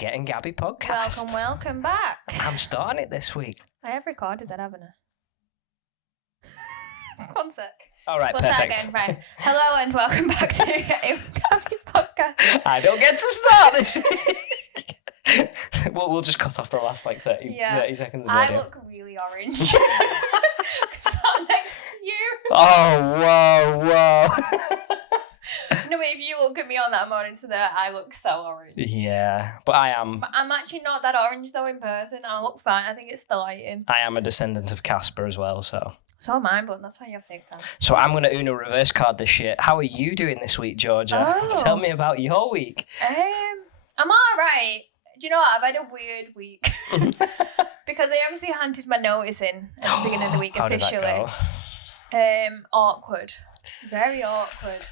Gettingabby podcast. Welcome back. I'm starting it this week. I have recorded that, haven't I? One sec. All right, We'll perfect. start again, right. Hello and welcome back to Gettingabby podcast. I don't get to start this week. we'll just cut off the last 30 seconds of audio. I look really orange. Sat next to you. Oh, whoa. No, but if you look at me on that monitor there, I look so orange. Yeah, but I am. But I'm actually not that orange though in person. I look fine. I think it's the lighting. I am a descendant of Casper as well, so. So am I, but that's why you're fake, Dan. So I'm going to Uno reverse card this shit. How are you doing this week, Georgia? Oh. Tell me about your week. I'm alright. Do you know what? I've had a weird week. Because I obviously handed my notice in at the beginning of the week How officially. Did that go? Awkward. Very awkward.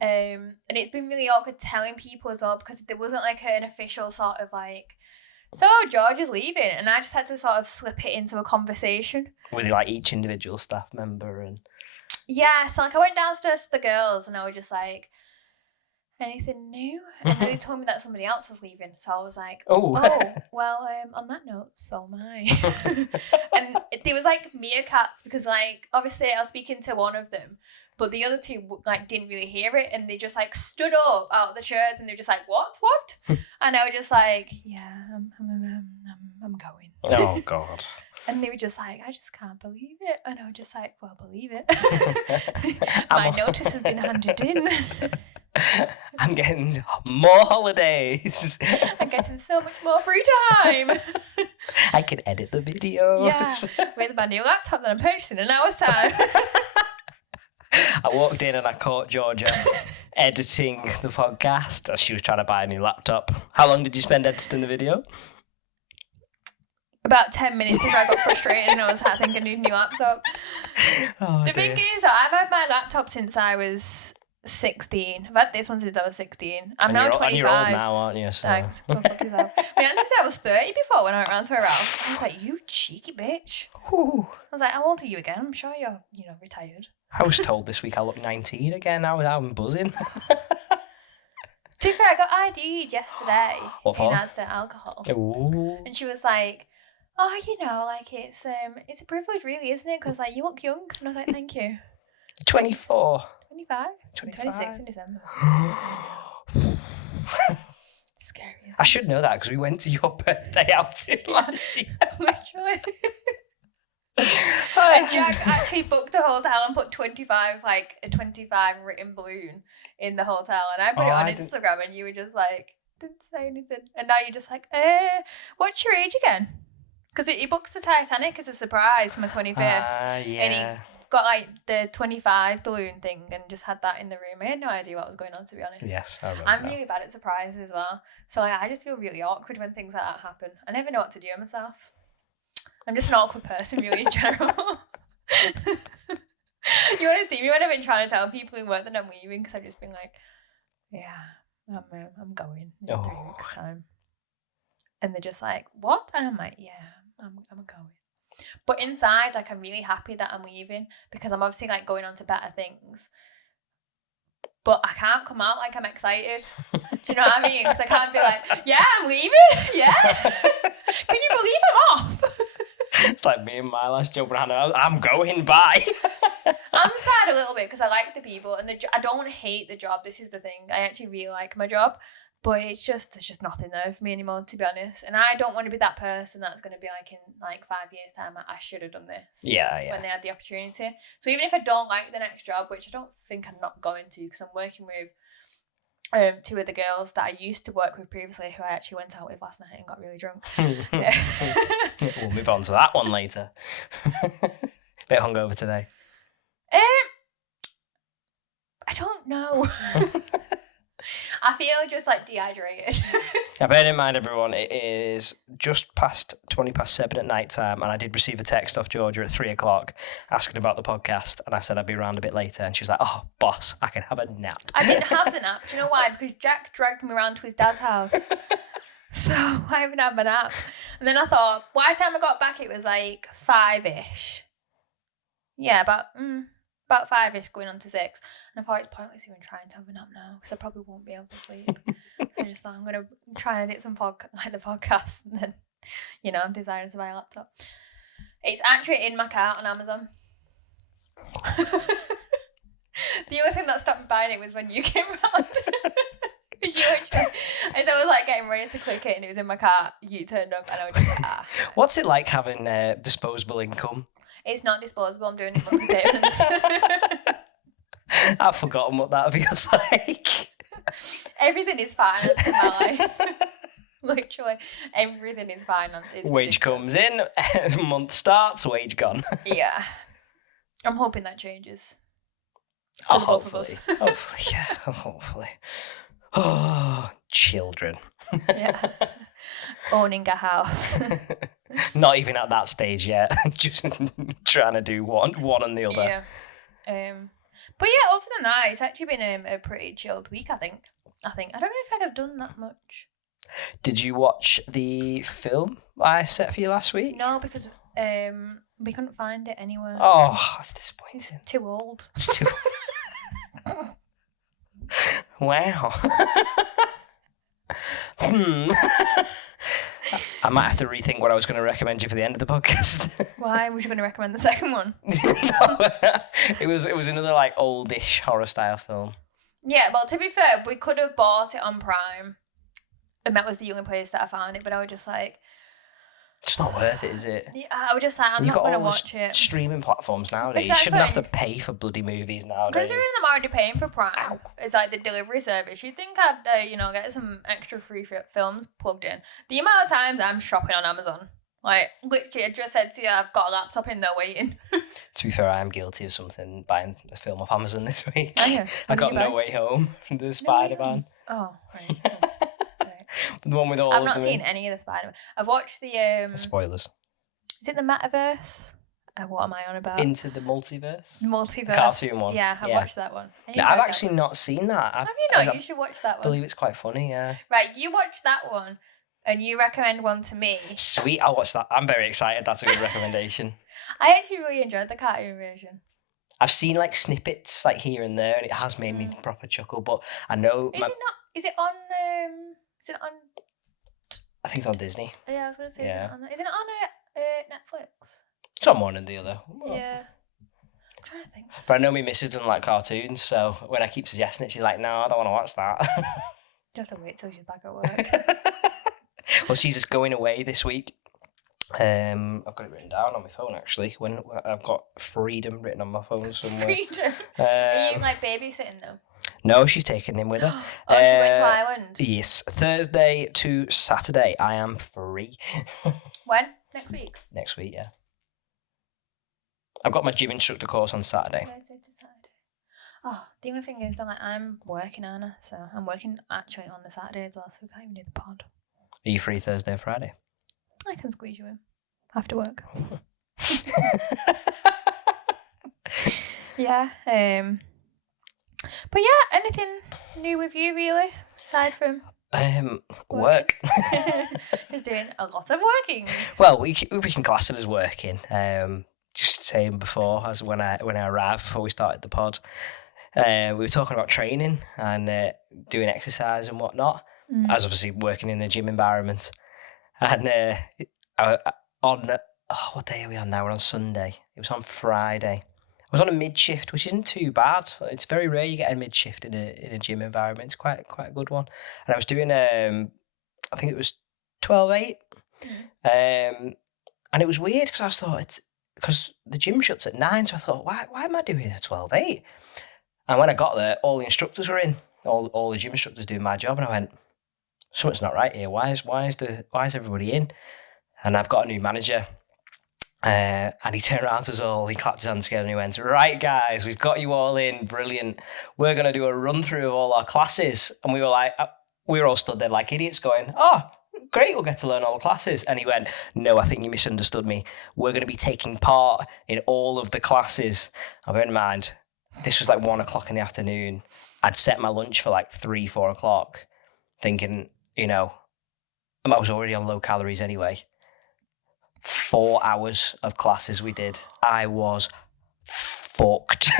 And it's been really awkward telling people as well because there wasn't an official sort of so George is leaving, and I just had to sort of slip it into a conversation. With each individual staff member and... Yeah, so I went downstairs to the girls and I was just like, anything new? And then they told me that somebody else was leaving. So I was like, oh well, on that note, so am I. And there was meerkats because obviously I was speaking to one of them, but the other two didn't really hear it, and they just stood up out of the chairs and they were just like, what? And I was just like, yeah, I'm going. Oh God. And they were just like, I just can't believe it. And I was just like, well, believe it. My notice has been handed in. I'm getting more holidays. I'm getting so much more free time. I can edit the videos. Yeah, with my new laptop that I'm purchasing in an hour's time. I walked in and I caught Georgia editing the podcast as she was trying to buy a new laptop. How long did you spend editing the video? About 10 minutes before I got frustrated and I was thinking I need a new laptop. The thing is, I've had my laptop since I was 16. I've had this one since I was 16. I'm now 25. And you're old now, aren't you? So. Thanks. Go fuck yourself. My auntie said I was 30 before when I went round to her house. I was like, you cheeky bitch. Ooh. I was like, how old are you again? I'm sure you're, retired. I was told this week I look 19 again. Now I'm buzzing. To be fair, I got ID'd yesterday What for? in Asda alcohol. Ooh. And she was like, oh, it's a privilege really, isn't it? Because you look young. And I was like, thank you. 24. 25? 25. 26 in December. Scary. I should know that because we went to your birthday outing last year. Literally. And Jack actually booked a hotel and put 25, a 25 written balloon in the hotel. And I put it on Instagram and you were just didn't say anything. And now you're just what's your age again? Because he books the Titanic as a surprise for my 25th. Yeah. And he got the 25 balloon thing and just had that in the room. I had no idea what was going on, to be honest. Yes, I remember. I'm really bad at surprises as well. So I just feel really awkward when things like that happen. I never know what to do myself. I'm just an awkward person really in general. You want to see me when I've been trying to tell people in work that I'm leaving because I've just been yeah, I'm going in 3 weeks' time. And they're just like, what? And I'm like, yeah, I'm going. But inside, I'm really happy that I'm leaving because I'm obviously going on to better things. But I can't come out I'm excited. Do you know what I mean? Because I can't be yeah, I'm leaving. Yeah. Can you believe I'm off? It's like me and my last job, Hannah. I'm going, bye. I'm sad a little bit because I like the people and I don't hate the job. This is the thing. I actually really like my job. But there's just nothing there for me anymore, to be honest. And I don't want to be that person that's going to be in 5 years' time, I should have done this. Yeah. When they had the opportunity. So even if I don't like the next job, which I don't think I'm not going to, because I'm working with 2 of the girls that I used to work with previously, who I actually went out with last night and got really drunk. We'll move on to that one later. Bit hungover today. I don't know. I feel just dehydrated. Now, bear in mind, everyone, it is just past 7 at night time, and I did receive a text off Georgia at 3:00 asking about the podcast, and I said I'd be around a bit later, and she was like, oh, boss, I can have a nap. I didn't have the nap. Do you know why? Because Jack dragged me around to his dad's house. So I haven't had my nap. And then I thought, by the time I got back, it was 5-ish. Yeah, about 5-ish going on to 6. And I thought it's pointless even trying to have a nap now because I probably won't be able to sleep. So I just thought I'm gonna try and edit some the podcast, and then I'm deciding to buy a laptop. It's actually in my cart on Amazon. The only thing that stopped me buying it was when you came round. As I was like getting ready to click it and it was in my cart, you turned up and I was just like, What's it like having disposable income? It's not disposable, I'm doing it monthly payments. I've forgotten what that feels like. Everything is finance in my life. Literally, everything is finance. It's wage ridiculous. comes in, month starts, wage gone. Yeah. I'm hoping that changes. Oh, For both of us. hopefully, yeah, hopefully. Oh, children. Yeah. Owning a house. Not even at that stage yet. Just trying to do one and the other. Yeah. But yeah, other than that, it's actually been a pretty chilled week, I think. I don't know if I've done that much. Did you watch the film I set for you last week? No, because we couldn't find it anywhere. Oh, that's disappointing. It's too old. It's too... Wow. I might have to rethink what I was going to recommend you for the end of the podcast. Why was you going to recommend the second one? No, it was another like oldish horror style film. Yeah, well, to be fair, we could have bought it on Prime, and that was the only place that I found it. But I was just like, it's not worth it, is it? Yeah, I was just like, I'm not going to watch it. Streaming platforms nowadays. Exactly. You shouldn't have to pay for bloody movies nowadays. Considering I'm already paying for Prime, it's like the delivery service. You'd think I'd, get some extra free films plugged in. The amount of times I'm shopping on Amazon, like literally, I just said to you, I've got a laptop in there waiting. To be fair, I am guilty of something, buying a film off Amazon this week. Oh, yeah. I got No Way Home, the Spider-Man. Oh, right. The one with all. I've not seen any of the Spider-Man. I've watched the spoilers. Is it the Metaverse? What am I on about? Into the Multiverse? Multiverse. The cartoon one. Yeah, I watched that one. No, I've actually not seen that. Have you not? You should watch that one. I believe it's quite funny, yeah. Right, you watch that one and you recommend one to me. Sweet, I'll watch that. I'm very excited. That's a good recommendation. I actually really enjoyed the cartoon version. I've seen like snippets like here and there and it has made me proper chuckle, but I know... Is it on... I think it's on Disney. Yeah, I was going to say, is it on Netflix? It's on one and the other. Yeah. I'm trying to think. But I know my missus doesn't like cartoons, so when I keep suggesting it, she's like, no, I don't want to watch that. You have to wait till she's back at work. Well, she's just going away this week. I've got it written down on my phone, actually. When I've got freedom written on my phone somewhere. Freedom? Are you, babysitting them? No, she's taking him with her. Oh, she's going to Ireland? Yes. Thursday to Saturday, I am free. When? Next week? Next week, yeah. I've got my gym instructor course on Saturday. Thursday to Saturday. Oh, the only thing is that I'm working, Anna, so I'm working actually on the Saturday as well, so we can't even do the pod. Are you free Thursday and Friday? I can squeeze you in after work. Yeah. But yeah, anything new with you really, aside from work? Just doing a lot of working. Well, we can class it as working. Just saying before, as when I arrived before we started the pod, we were talking about training and doing exercise and whatnot. I was obviously working in a gym environment, and what day are we on now? We're on Sunday. It was on Friday. I was on a mid shift, which isn't too bad. It's very rare you get a mid shift in a gym environment. It's quite a good one. And I was doing I think it was 12/8, and it was weird because I thought because the gym shuts at 9, so I thought why am I doing a 12/8? And when I got there, all the instructors were in, all the gym instructors doing my job, and I went, something's not right here. Why is everybody in? And I've got a new manager. And he turned around to us all, he clapped his hands together and he went, right guys, we've got you all in, brilliant. We're going to do a run through of all our classes. And we were all stood there like idiots going, oh, great, we'll get to learn all the classes. And he went, no, I think you misunderstood me. We're going to be taking part in all of the classes. I'll bear in mind, this was like 1 o'clock in the afternoon. I'd set my lunch for like 3-4 o'clock thinking, I was already on low calories anyway. 4 hours of classes we did. I was fucked.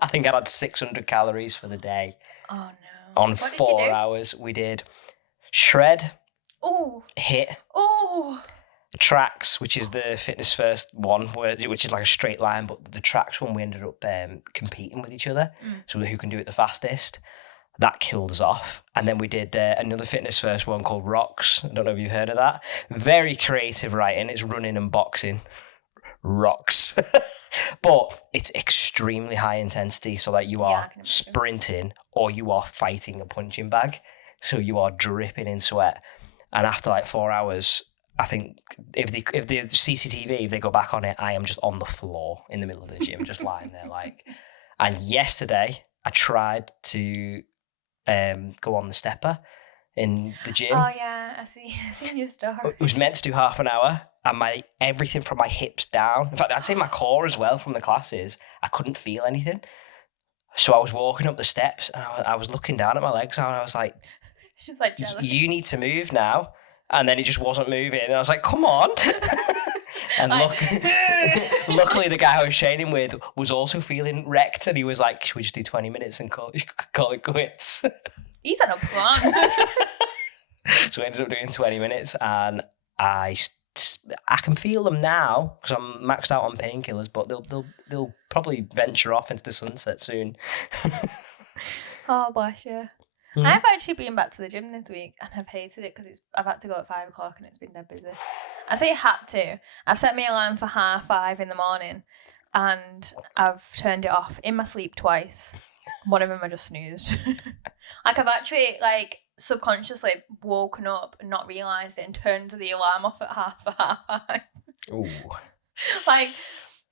I think I had 600 calories for the day. Oh no. On What did you 4 do? hours, we did shred, Oh. hit, Oh. tracks, which is the fitness first one, which is like a straight line, but the tracks one we ended up competing with each other, so who can do it the fastest. That killed us off. And then we did another fitness first one called Rocks. I don't know if you've heard of that. Very creative writing. It's running and boxing. Rocks. But it's extremely high intensity, so that you are sprinting or you are fighting a punching bag. So you are dripping in sweat. And after like 4 hours, I think if the CCTV, if they go back on it, I am just on the floor in the middle of the gym, just lying there like. And yesterday, I tried to go on the stepper in the gym. Oh yeah, I see your story. It was meant to do half an hour, and everything from my hips down, in fact, I'd say my core as well from the classes, I couldn't feel anything. So I was walking up the steps, and I was looking down at my legs, and I was like, she was like jealous. You need to move now. And then it just wasn't moving, and I was like, come on. And luckily the guy I was training with was also feeling wrecked, and he was like, should we just do 20 minutes and call it quits? He's on a plan. So we ended up doing 20 minutes, and I can feel them now because I'm maxed out on painkillers, but they'll probably venture off into the sunset soon. Oh, bless you. I've actually been back to the gym this week, and I've hated it because I've had to go at 5 o'clock and it's been dead busy. I say had to. I've set my alarm for 5:30 in the morning, and I've turned it off in my sleep twice. One of them I just snoozed. Like I've actually subconsciously woken up and not realised it and turned the alarm off at 5:30. Ooh. Like,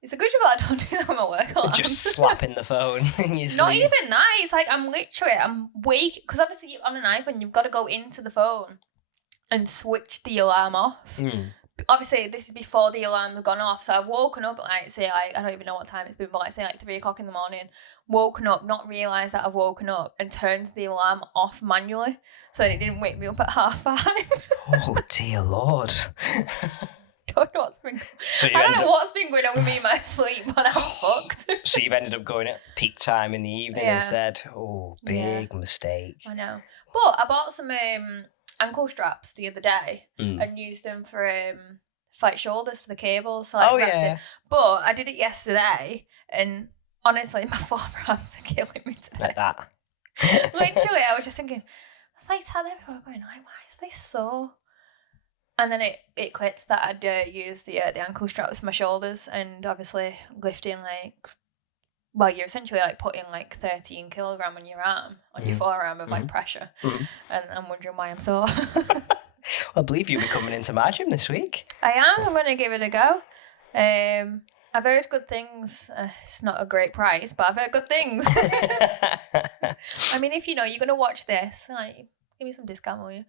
it's a good job that I don't do that on my work alarm. Just slapping the phone in your sleep. Not even that. It's like I'm wake, because obviously on an iPhone you've got to go into the phone and switch the alarm off. Obviously this is before the alarm has gone off, so I've woken up at I don't even know what time it's been, but say 3 o'clock in the morning, woken up, not realised that I've woken up, and turned the alarm off manually so that it didn't wake me up at 5:30. Oh dear Lord. Don't know what's been what's been going on with me in my sleep, but I'm fucked. So you've ended up going at peak time in the evening instead. Oh, big mistake. I know. But I bought some ankle straps the other day and used them for like shoulders for the cables. So it. But I did it yesterday, and honestly, my forearms are killing me today. Like that. Literally, I was just thinking, I was like telling everyone, going, why is this so? And then it clicked that I'd use the ankle straps for my shoulders, and obviously lifting you're essentially putting 13 kilogram on your arm, on your forearm of pressure. And I'm wondering why I'm sore. I believe you'll be coming into my gym this week. I am. I'm going to give it a go. I've heard good things. It's not a great price, but I've heard good things. I mean, if you're going to watch this, give me some discount, will you?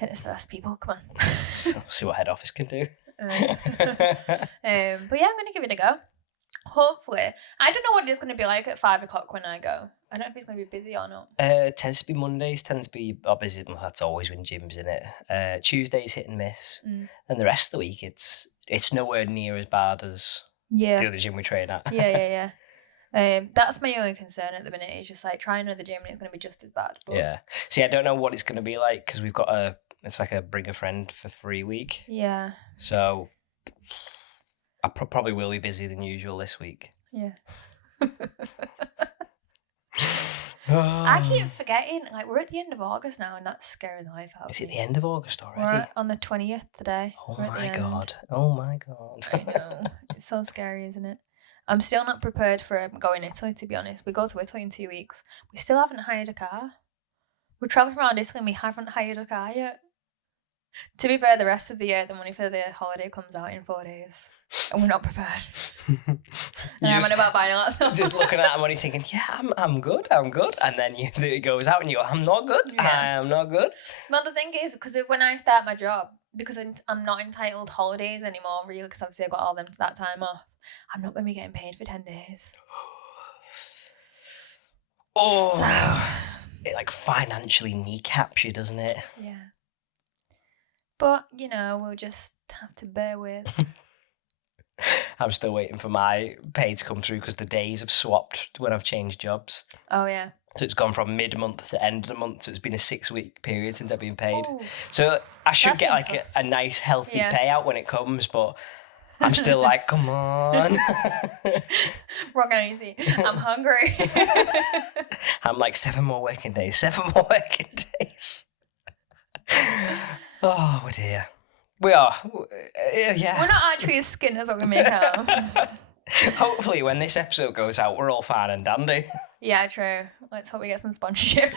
Fitness first, people, come on. See what head office can do. But yeah, I'm going to give it a go. Hopefully. I don't know what it's going to be like at 5 o'clock when I go. I don't know if it's going to be busy or not. Tends to be Mondays, tends to be busy. Well, that's always when gym's in it. Tuesdays hit and miss. And the rest of the week, it's nowhere near as bad as the other gym we train at. Yeah. That's my only concern at the minute, is just trying another gym and it's going to be just as bad. But... Yeah. See, I don't know what it's going to be like because we've got it's like a bring a friend for free week. Yeah. So I probably will be busier than usual this week. Yeah. I keep forgetting, we're at the end of August now, and that's scaring the life out of me. Is it the end of August already? We're on the 20th today. Oh my god. I know. It's so scary, isn't it? I'm still not prepared for going to Italy, to be honest. We go to Italy in 2 weeks. We still haven't hired a car. We're travelling around Italy and we haven't hired a car yet. To be fair, the rest of the year, the money for the holiday comes out in 4 days. And we're not prepared. And I'm on about buying a laptop. Just looking at the money thinking, yeah, I'm good. And then it goes out and you go, I'm not good. Yeah. I'm not good. But the thing is, because when I start my job, because I'm not entitled holidays anymore, really, because obviously I got all that time off, I'm not going to be getting paid for 10 days. Oh, so, it financially kneecaps you, doesn't it? Yeah. But, we'll just have to bear with. I'm still waiting for my pay to come through because the days have swapped when I've changed jobs. Oh, yeah. So it's gone from mid-month to end of the month. So it's been a 6-week period since I've been paid. Oh, So I should that's get been like tough. a nice healthy Yeah. payout when it comes, but I'm still like, come on. Wrong and easy. I'm hungry. I'm like 7 more working days. 7 more working days. Oh dear. We are. Yeah. We're not actually as skin as what we make out. Hopefully, when this episode goes out, we're all fine and dandy. Yeah, true. Let's hope we get some sponsorship.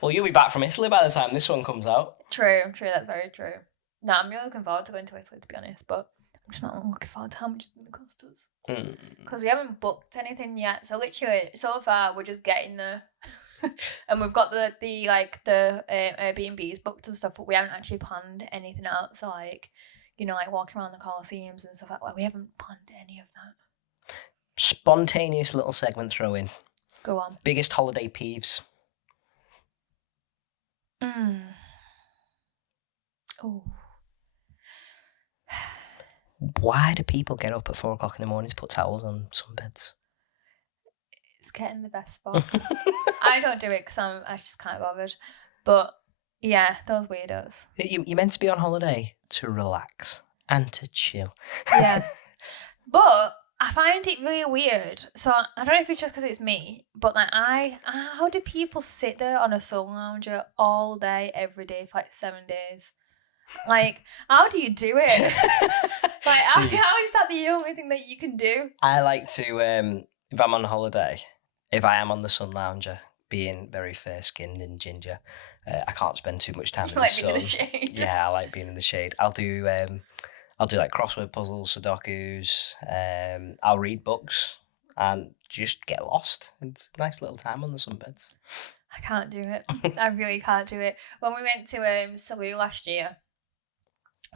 Well, you'll be back from Italy by the time this one comes out. True. That's very true. No, I'm really looking forward to going to Italy, to be honest, but I'm just not looking forward to how much it's going to cost us. Because we haven't booked anything yet. So literally, so far, we're just getting there. And we've got the Airbnbs booked and stuff, but we haven't actually planned anything out. So like, like walking around the Colosseums and stuff like that. We haven't planned any of that. Spontaneous little segment throw in. Go on. Biggest holiday peeves. Oh. Why do people get up at 4 o'clock in the morning to put towels on sunbeds? It's getting the best spot. I don't do it because I just can't be bothered. But yeah, those weirdos. You're meant to be on holiday to relax and to chill. Yeah. But I find it really weird. So I don't know if it's just because it's me, but like how do people sit there on a sun lounger all day, every day for like 7 days? Like, how do you do it? Like, how is that the only thing that you can do? I like to, if I'm on holiday, if I am on the sun lounger, being very fair-skinned and ginger, I can't spend too much time in the sun. Being in the shade. Yeah, I like being in the shade. I'll do like crossword puzzles, Sudokus. I'll read books and just get lost. It's a nice little time on the sunbeds. I can't do it. I really can't do it. When we went to Salou last year,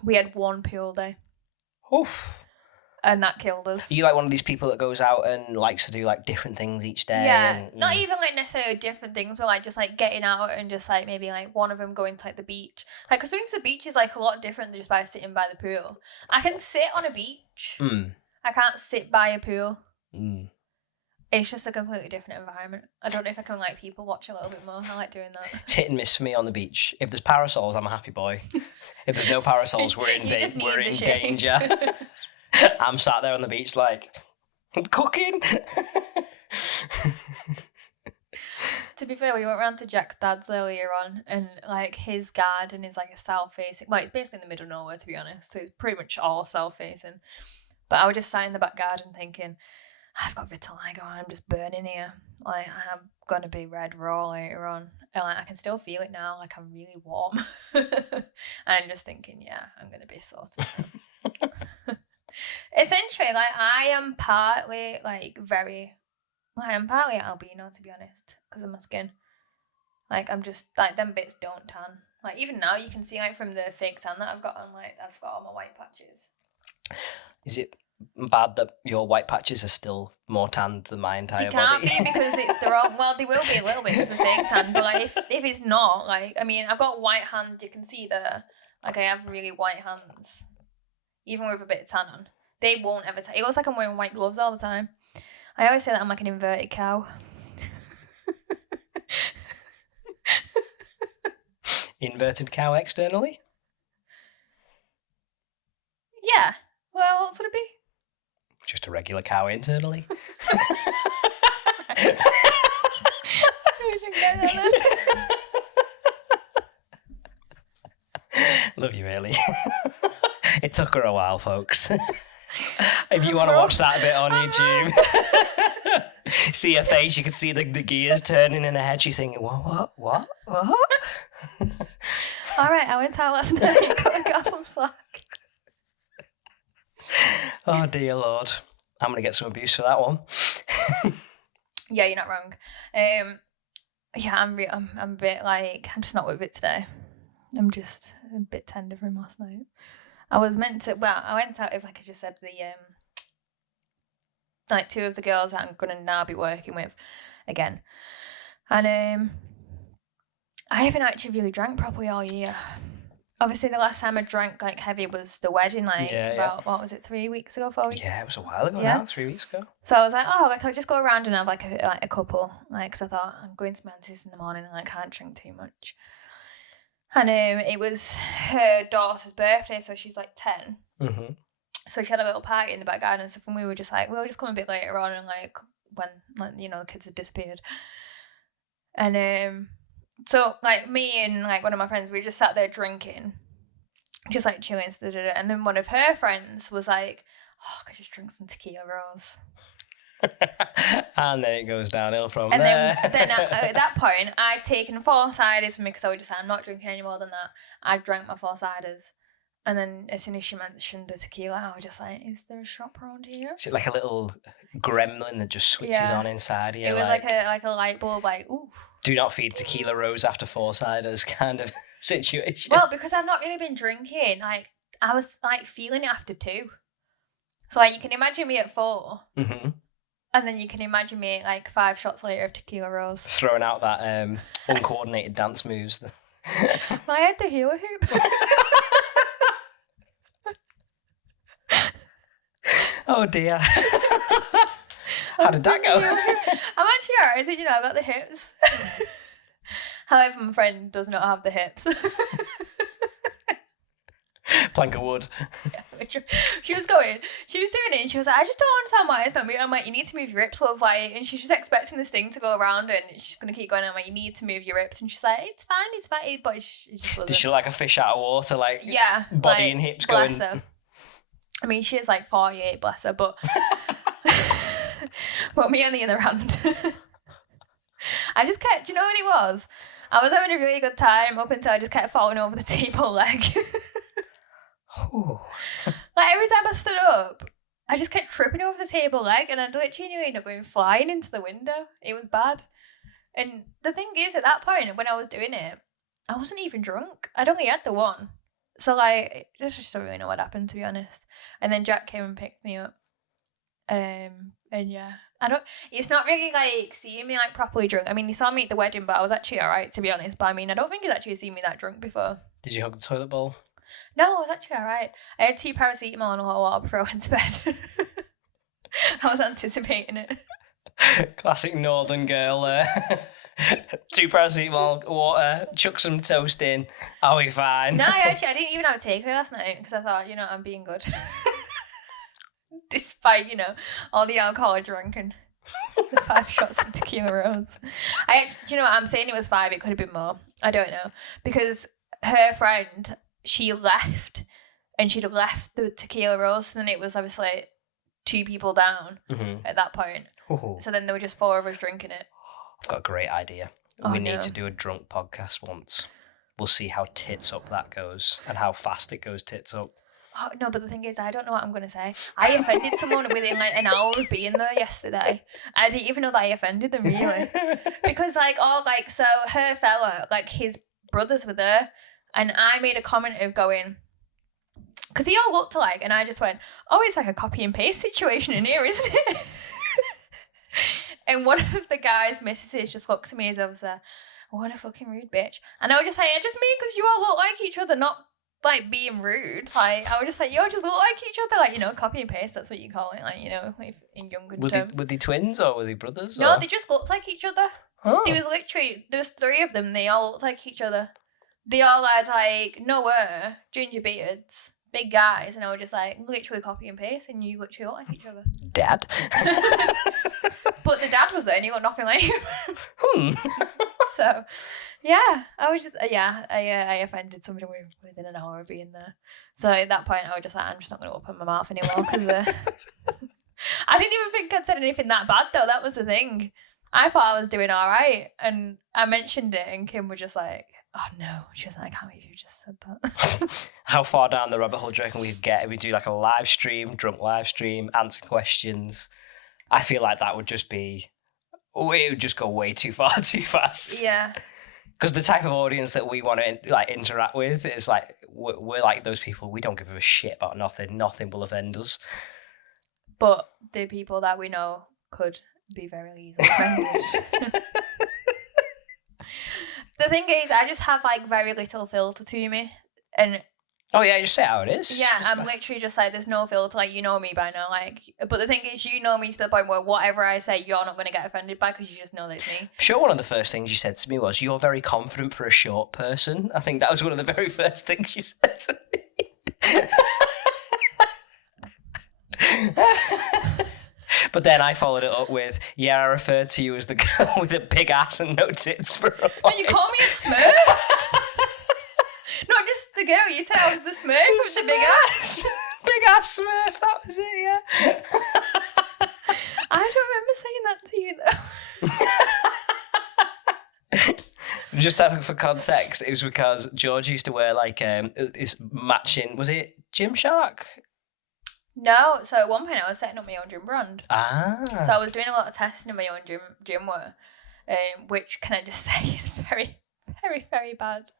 we had one pool day. Oof. And that killed us. Are you like one of these people that goes out and likes to do like different things each day? Yeah, not even like necessarily different things, but like just like getting out and just like maybe like one of them going to like the beach. Like, because going to the beach is like a lot different than just by sitting by the pool. I can sit on a beach. I can't sit by a pool. It's just a completely different environment. I don't know if I can like people watch a little bit more. I like doing that. It's hit and miss for me on the beach. If there's parasols, I'm a happy boy. If there's no parasols, we're in danger. I'm sat there on the beach like, I'm cooking. To be fair, we went round to Jack's dad's earlier on, and like his garden is like a south-facing. Well, it's basically in the middle of nowhere, to be honest. So it's pretty much all south-facing. But I was just sat in the back garden thinking, I've got vitiligo. I'm just burning here. Like, I'm gonna be red raw later on, and like, I can still feel it now. Like, I'm really warm, and I'm just thinking, yeah, I'm gonna be sorted. Essentially, like I am partly albino, to be honest, because of my skin. Like, I'm just like, them bits don't tan. Like, even now you can see like from the fake tan that I've got on, like I've got all my white patches. Is it bad that your white patches are still more tanned than my entire body? They can't be because they're all, well, they will be a little bit because of fake tan, but like if it's not, like, I mean, I've got white hands, you can see there. Like, I have really white hands, even with a bit of tan on. They won't ever tan. It looks like I'm wearing white gloves all the time. I always say that I'm like an inverted cow. Inverted cow externally? Yeah. Well, what would it be? Just a regular cow internally. Love you, really. It took her a while, folks. If you want to watch that bit on YouTube, see her face, you can see the gears turning in her head. She's thinking, what? All right, I went out last night. Got some slack. Oh dear Lord, I'm gonna get some abuse for that one. Yeah, you're not wrong. Yeah, I'm a bit like, I'm just not with it today. I'm just a bit tender from last night. I went out with, like I just said, the like two of the girls that I'm gonna now be working with again, and I haven't actually really drank properly all year. obviously the last time I drank like heavy was the wedding, like Yeah, about what was it, 3 weeks ago, 4 weeks? Yeah, it was a while ago Yeah. now, 3 weeks ago. So I was like, oh, like I'll just go around and have like a couple, like, because I thought I'm going to my auntie's in the morning and I can't drink too much. And it was her daughter's birthday, so she's like 10. Mm-hmm. So she had a little party in the back garden and stuff, and we were just like, we'll just come a bit later on, and like when, like, you know, the kids had disappeared. And so like me and like one of my friends, we just sat there drinking, just like chilling, and then one of her friends was like, oh, I could just drink some tequila rose. And then it goes downhill from and there. then at that point, I'd taken 4 ciders from me because I would just say, I'm not drinking any more than that. I drank my 4 ciders. And then as soon as she mentioned the tequila, I was just like, is there a shop around here? Is it like a little gremlin that just switches on inside of you? It was like a light bulb, like, ooh. Do not feed tequila rose after 4 ciders kind of situation. Well, because I've not really been drinking, like, I was like feeling it after 2. So like you can imagine me at 4. Mm-hmm. And then you can imagine me like 5 shots later of tequila rose. Throwing out that uncoordinated dance moves. I had the hula hoop. Oh dear. How did that go? I'm actually alright, did you know about the hips? However, my friend does not have the hips. Plank of wood. Yeah, she was doing it, and she was like, I just don't understand why it's not moving. I'm like, you need to move your hips, love, like, and she's just expecting this thing to go around, and she's gonna keep going. I'm like, you need to move your hips, and she's like, it's fine, but it just wasn't. Did she look like a fish out of water, like body like, and hips bless going? Her. I mean, she is like 48, bless her, but but me on the other hand, I just kept. Do you know what it was? I was having a really good time up until I just kept falling over the table leg. Like every time I stood up, I just kept tripping over the table leg, and I'd literally end up going flying into the window. It was bad. And the thing is, at that point, when I was doing it, I wasn't even drunk. I'd only had the one. So like, I just don't really know what happened, to be honest. And then Jack came and picked me up. And yeah, it's not really like seeing me like properly drunk. I mean, he saw me at the wedding, but I was actually alright, to be honest. But I mean, I don't think he's actually seen me that drunk before. Did you hug the toilet bowl? No, I was actually alright. I had 2 paracetamol and a hot water before I went to bed. I was anticipating it. Classic northern girl. 2 paracetamol, water, chuck some toast in. Are we fine? No, I didn't even have a takeaway last night because I thought, I'm being good. Despite, all the alcohol I drank and the 5 shots of tequila rose. I actually, what, I'm saying it was 5, it could have been more. I don't know. Because her friend, she left, and she'd have left the tequila rose, and then it was obviously 2 people down at that point. Ooh. So then there were just 4 of us drinking it. I've got a great idea. We need to do a drunk podcast once. We'll see how tits up that goes and how fast it goes tits up. Oh, no, but the thing is, I don't know what I'm going to say. I offended someone within like an hour of being there yesterday. I didn't even know that I offended them, really. Because so her fella, like his brothers were there, and I made a comment of going, because they all looked alike, and I just went, oh, it's like a copy and paste situation in here, isn't it? And one of the guys' missus just looked at me as I was there, what a fucking rude bitch. And I was just like, I just mean because you all look like each other, not like being rude. Like, I was just like, you all just look like each other, like, copy and paste, that's what you call it, like, in younger terms. Were they twins or were they brothers? No, or? they just looked like each other. Oh. There was 3 of them, they all looked like each other. They all had like ginger beards, big guys, and I was just like, literally copy and paste, and you literally look like each other. Dad. But the dad was there, and he looked nothing like him. So, yeah, I was just, I offended somebody within an hour of being there. So at that point, I was just like, I'm just not going to open my mouth anymore, because I didn't even think I'd said anything that bad, though. That was the thing. I thought I was doing all right, and I mentioned it, and Kim was just like, oh no. She was like, I can't believe you just said that. How far down the rabbit hole do you reckon we'd get if we do like a live stream, drunk live stream, answer questions? I feel like that would just be, it would just go way too far too fast. Yeah. Because the type of audience that we want to like interact with is like, we're like those people, we don't give a shit about nothing. Nothing will offend us. But the people that we know could be very easily offended. The thing is, I just have like very little filter to me. And oh yeah, just say how it is. yeah, Just I'm like- literally just like, there's no filter, like, you know me by now, like, but the thing is, you know me to the point where whatever I say, you're not going to get offended by, because you just know that it's me. I'm sure one of the first things you said to me was, "You're very confident for a short person." I think that was one of the very first things you said to me. But then I followed it up with, "Yeah, I referred to you as the girl with a big ass and no tits for a while." But you call me a Smurf? Not just the girl, you said I was the Smurf with the big ass. Big ass Smurf, that was it, yeah. I don't remember saying that to you, though. Just for context, it was because George used to wear like his matching, was it Gymshark? No, so at one point I was setting up my own gym brand. Ah. So I was doing a lot of testing in my own gym wear, which, can I just say, is very, very, very bad.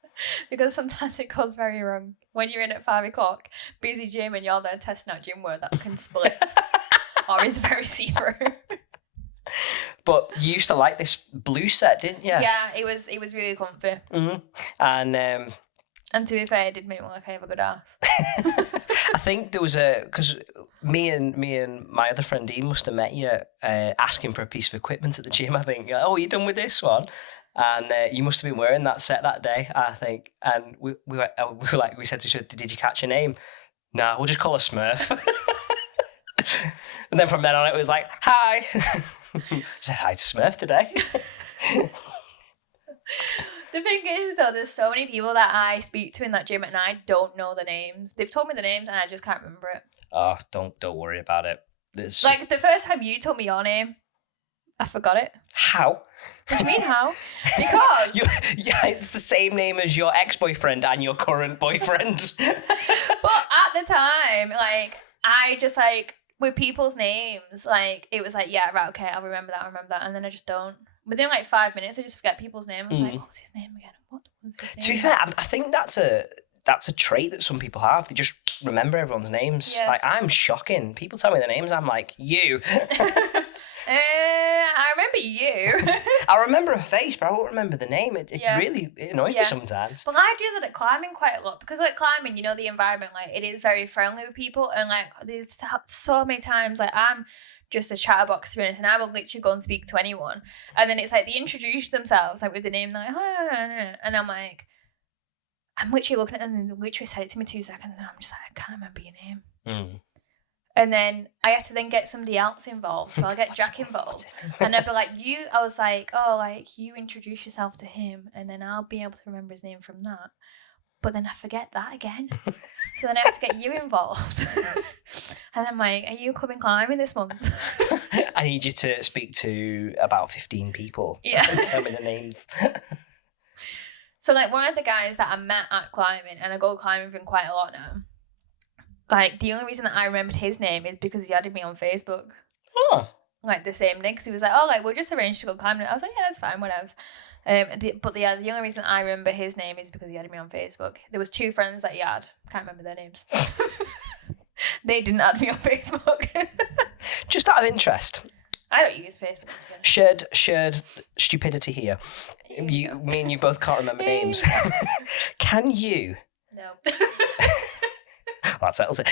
Because sometimes it goes very wrong. When you're in at 5 o'clock, busy gym, and you're there testing out gym wear that can split or is very see-through. But you used to like this blue set, didn't you? Yeah, it was really comfy. Mm-hmm. And And to be fair, it did make me look like I have a good ass. I think there was because me and my other friend Ian must have met you asking for a piece of equipment at the gym. I think, oh, you done with this one? And you must have been wearing that set that day, I think. And we said to each other, "Did you catch a name?" "Nah, we'll just call her Smurf." And then from then on, it was like, "Hi." I said hi to Smurf today. The thing is, though, there's so many people that I speak to in that gym and I don't know the names. They've told me the names and I just can't remember it. Oh, don't worry about it. There's... Like, the first time you told me your name, I forgot it. How? What do you mean, how? Because... yeah, it's the same name as your ex-boyfriend and your current boyfriend. But at the time, like, I just, like, with people's names, like, it was like, yeah, right, okay, I'll remember that, and then I just don't. Within, like, 5 minutes, I just forget people's names. I was like, what's his name again? What was his name? To be fair, I think that's a trait that some people have. They just remember everyone's names. Yeah. Like, I'm shocking. People tell me their names, I'm like, you. I remember you. I remember a face, but I won't remember the name. It Yeah. really annoys me sometimes. But I do that at climbing quite a lot, because like climbing, you know, the environment, like, it is very friendly with people, and like there's so many times, like, I'm just a chatterbox, to be honest, and I will literally go and speak to anyone, and then it's like they introduce themselves like with the name, like, and I'm like, I'm literally looking at them, and they literally said it to me 2 seconds, and I'm just like, I can't remember your name. And then I have to then get somebody else involved. So I'll get Jack involved. And I'd be like, I was like, oh, like, you introduce yourself to him, and then I'll be able to remember his name from that. But then I forget that again. So then I have to get you involved. And I'm like, are you coming climbing this month? I need you to speak to about 15 people. Yeah. Tell me the names. So, like, one of the guys that I met at climbing, and I go climbing with him quite a lot now, like, the only reason that I remembered his name is because he added me on Facebook. Oh. Like, the same day, because he was like, oh, like, we'll just arrange to go climbing. I was like, yeah, that's fine, whatever. But the only reason I remember his name is because he added me on Facebook. There was 2 friends that he had. Can't remember their names. They didn't add me on Facebook. Just out of interest. I don't use Facebook, to be honest. Shared stupidity here. Me and you both can't remember names. Can you? No. That settles it.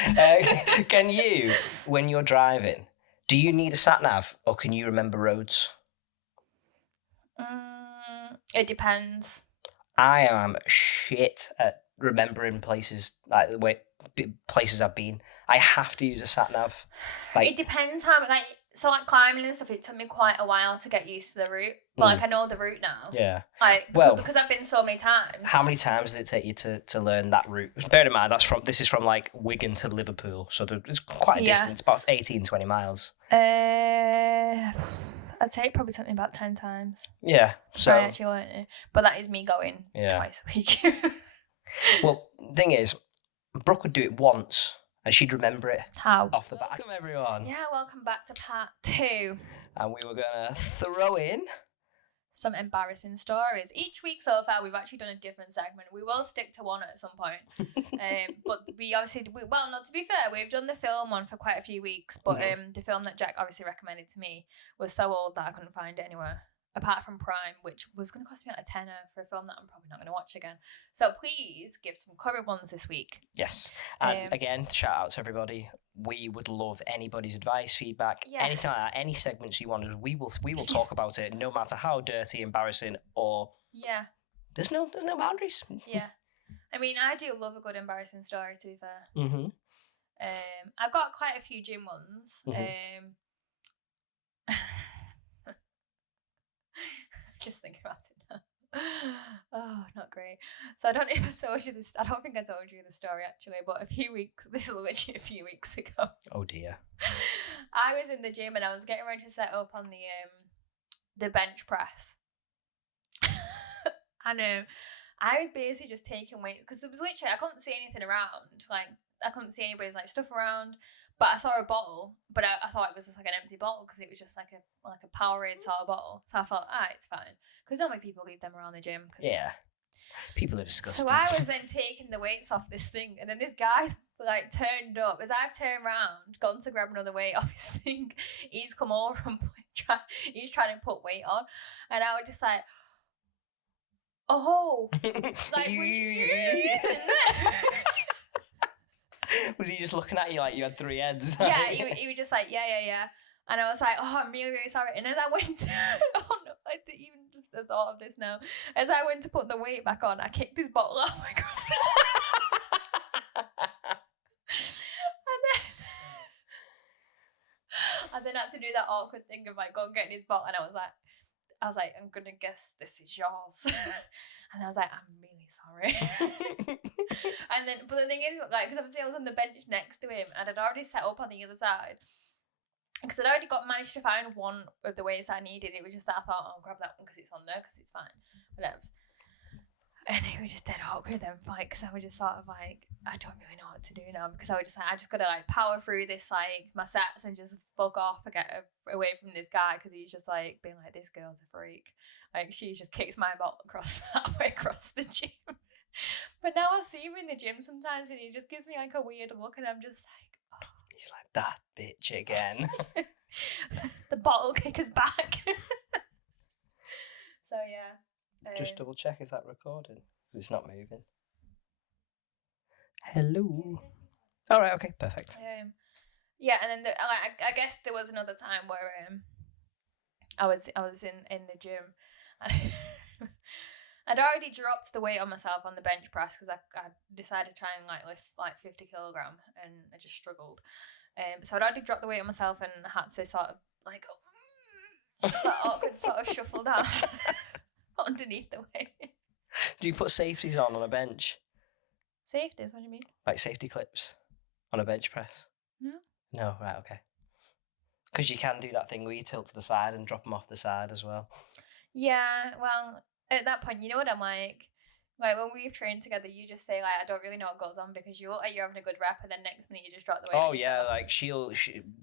Can you, when you're driving, do you need a sat nav, or can you remember roads? It depends. I am shit at remembering places, like the way places I've been. I have to use a sat nav. Like, it depends how, like, so like climbing and stuff, it took me quite a while to get used to the route. But like, I know the route now. Yeah. Like, well, because I've been so many times. How many times did it take you to learn that route? Bear in mind, this is from like Wigan to Liverpool, so it's quite a distance, about 18, 20 miles. I'd say it probably took me about 10 times. Yeah. So I actually learned it. But that is me going twice a week. Well, thing is, Brooke would do it once and she'd remember it. How? Off the bat. Welcome, everyone. Yeah, welcome back to part 2. And we were going to throw in some embarrassing stories. Each week so far, we've actually done a different segment. We will stick to one at some point. But we obviously, well, not to be fair, we've done the film one for quite a few weeks, but the film that Jack obviously recommended to me was so old that I couldn't find it anywhere. apart from Prime, which was going to cost me like a tenner for a film that I'm probably not going to watch again. So please give some current ones this week. Yes. And again, shout out to everybody. We would love anybody's advice, feedback, anything like that, any segments you wanted. We will talk about it, no matter how dirty, embarrassing, or there's no boundaries. Yeah. I mean, I do love a good embarrassing story, to be fair. Mm-hmm. I've got quite a few gym ones. Mm-hmm. Just thinking about it now. Oh, not great. So I don't know if I told you this. I don't think I told you the story actually, but this is literally a few weeks ago. Oh dear. I was in the gym and I was getting ready to set up on the bench press. And I was basically just taking weight because it was literally, I couldn't see anything around. Like, I couldn't see anybody's like stuff around, but I saw a bottle, but I thought it was just like an empty bottle because it was just like a Powerade sort of bottle. So I thought, it's fine, because normally people leave them around the gym. Yeah, people are disgusting. So I was then taking the weights off this thing, and then this guy's like turned up. As I've turned around, gone to grab another weight off his thing, he's come over and he's trying to put weight on, and I was just like, oh, like, was you using that? Was he just looking at you like you had three heads? Yeah, he was just like, yeah. And I was like, oh, I'm really, really sorry. And as I went to, oh no, I didn't even just the thought of this now. As I went to put the weight back on, I kicked this bottle off across the and then I had to do that awkward thing of like, go get his bottle. And I was like, I'm gonna guess this is yours. And I was like, I'm really sorry. And then, but the thing is, like, because obviously I was on the bench next to him and I'd already set up on the other side, because I'd already managed to find one of the weights I needed. It was just that I thought, I'll grab that one because it's on there, because it's fine. Whatever. And it was just dead awkward then, like, because I was just sort of like, I don't really know what to do now, because I was just like, I just gotta like power through this, like, my sets and just fuck off and get away from this guy, because he's just like being like, this girl's a freak. Like, she just kicks my bottle halfway across the gym. But now I see him in the gym sometimes and he just gives me like a weird look, and I'm just like, oh. He's like, that bitch again. The bottle kicker's back. So yeah. Just double check, is that recording? Because it's not moving. Hello. All right, okay, perfect. Yeah, and then I guess there was another time where I was in the gym. And I'd already dropped the weight on myself on the bench press because I decided to try and like lift like 50 kilogram, and I just struggled. So I'd already dropped the weight on myself and I had to sort of like that awkward sort of shuffle down underneath the weight. Do you put safeties on a bench? Safeties? What do you mean? Like safety clips on a bench press? No, right, okay. Because you can do that thing where you tilt to the side and drop them off the side as well. Yeah, well, at that point, you know what I'm like? Like, when we've trained together, you just say, like, I don't really know what goes on, because you look like you're having a good rep, and then next minute you just drop the weight. Oh, yeah, like,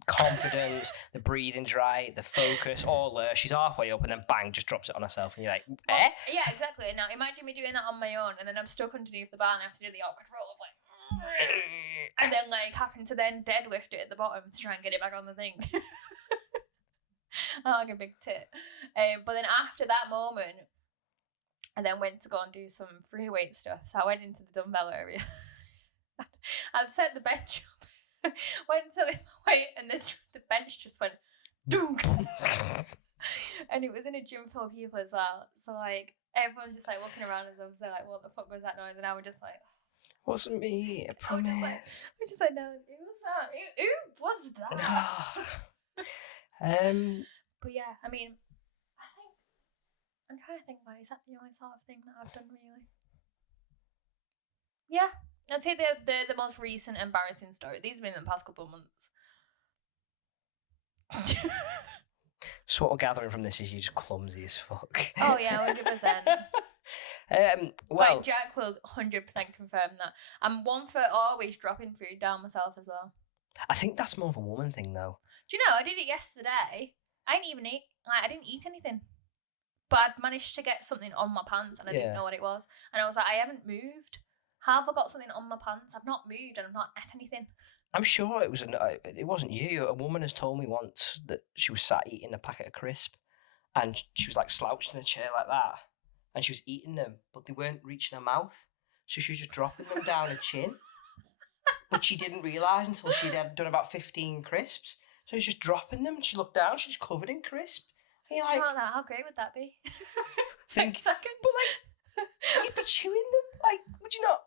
confidence, the breathing's right, the focus, all there. She's halfway up, and then bang, just drops it on herself, and you're like, eh? Well, yeah, exactly. Now, imagine me doing that on my own, and then I'm stuck underneath the bar, and I have to do the awkward roll of, like, and then, like, having to then deadlift it at the bottom to try and get it back on the thing. I'm like a big tit. But then after that moment, I then went to go and do some free weight stuff. So I went into the dumbbell area. I'd set the bench up, went to lift my weight, and then the bench just went dunk. And it was in a gym full of people as well. So like everyone's just like looking around as obviously like, what the fuck was that noise? And I was just like, wasn't me, I promise. We're just like, no, it was that. Who was that? But yeah, I mean, I'm trying to think, like, is that the only sort of thing that I've done really? Yeah, I'd say the most recent embarrassing story. These have been in the past couple of months. So what we're gathering from this is you're just clumsy as fuck. Oh yeah, 100%. Well, like Jack will 100% confirm that. I'm one for always dropping food down myself as well. I think that's more of a woman thing, though. Do you know, I did it yesterday. I didn't even eat. Like, I didn't eat anything. But I'd managed to get something on my pants and I didn't know what it was. And I was like, I haven't moved. How have I got something on my pants? I've not moved and I've not ate anything. I'm sure it wasn't you. A woman has told me once that she was sat eating a packet of crisp and she was like slouched in a chair like that, and she was eating them, but they weren't reaching her mouth, so she was just dropping them down her chin. But she didn't realise until she'd done about 15 crisps. So she was just dropping them, and she looked down, she was covered in crisp. And you're Do you like, know that? How great would that be? think, 10 seconds. but like, you'd be chewing them. Like, would you not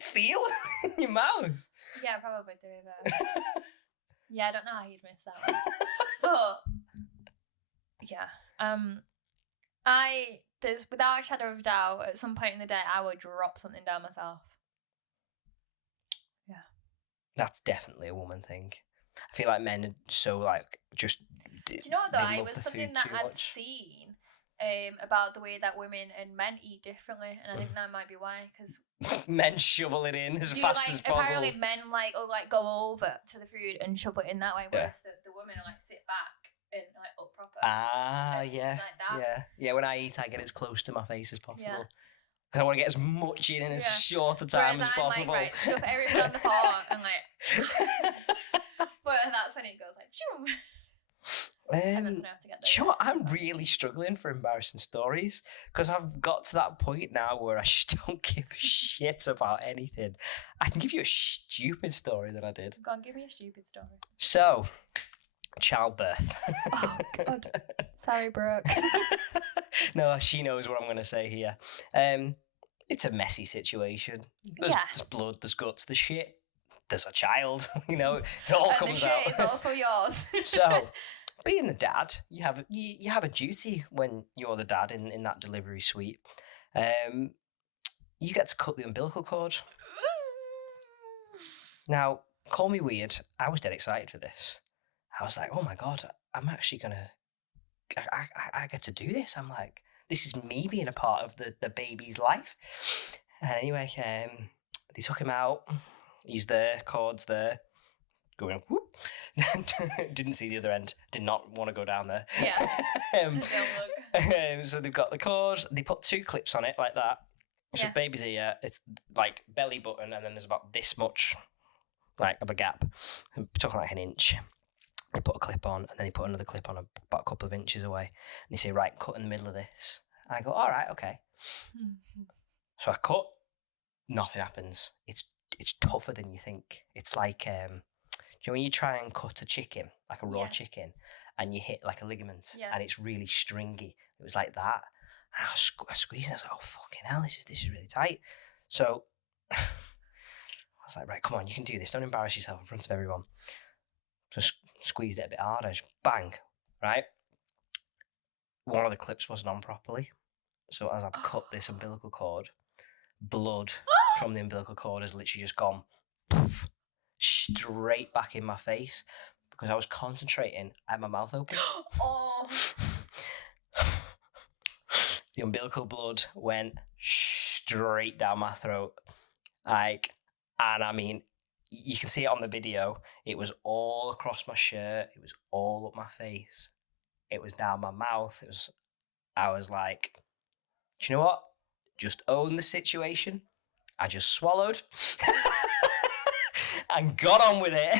feel in your mouth? Yeah, probably do that. Yeah, I don't know how you'd miss that one. But yeah, there's without a shadow of a doubt, at some point in the day, I would drop something down myself. Yeah, that's definitely a woman thing. I feel like men are so like just. Do you know what though? It was something that I'd seen about the way that women and men eat differently, and I think that might be why. Because men shovel it in as fast as possible. Apparently, men go over to the food and shove it in that way, whereas the women are like sit back and like up proper. Ah, yeah, like that. yeah. When I eat, I get as close to my face as possible. Because I want to get as much in as short a time as possible. Like, right, stuff everything on the fork and like. But that's when it goes like. And that's when I have to get there. Do you know what? I'm really struggling for embarrassing stories because I've got to that point now where I just don't give a shit about anything. I can give you a stupid story that I did. Go on, give me a stupid story. So, childbirth. Oh, God. Sorry, Brooke. No, she knows what I'm going to say here. It's a messy situation. There's blood, there's guts, there's shit. There's a child, it all comes out. And the shit is also yours. So, being the dad, you have a duty when you're the dad in that delivery suite. You get to cut the umbilical cord. Now, call me weird. I was dead excited for this. I was like, oh my God, I'm actually gonna. I get to do this. I'm like, this is me being a part of the baby's life. And anyway, they took him out. He's there, cord's there. Going whoop. Didn't see the other end. Did not want to go down there. Yeah. So they've got the cord. They put 2 clips on it like that. So baby's ear, it's like belly button, and then there's about this much like of a gap. I'm talking like an inch. They put a clip on, and then they put another clip on about a couple of inches away. And they say, right, cut in the middle of this. And I go, all right, okay. Mm-hmm. So I cut. Nothing happens. It's tougher than you think. It's like, do you know when you try and cut a chicken, like a raw chicken, and you hit like a ligament, and it's really stringy? It was like that. And I squeezed, and I was like, oh, fucking hell, this is really tight. So I was like, right, come on, you can do this. Don't embarrass yourself in front of everyone. So squeezed it a bit harder, just bang, right? One of the clips wasn't on properly. So as I've cut this umbilical cord, blood from the umbilical cord has literally just gone poof, straight back in my face because I was concentrating. I had my mouth open. Oh. The umbilical blood went straight down my throat. And I mean, you can see it on the video. It was all across my shirt. It was all up my face. It was down my mouth. I was like, do you know what? Just own the situation. I just swallowed and got on with it.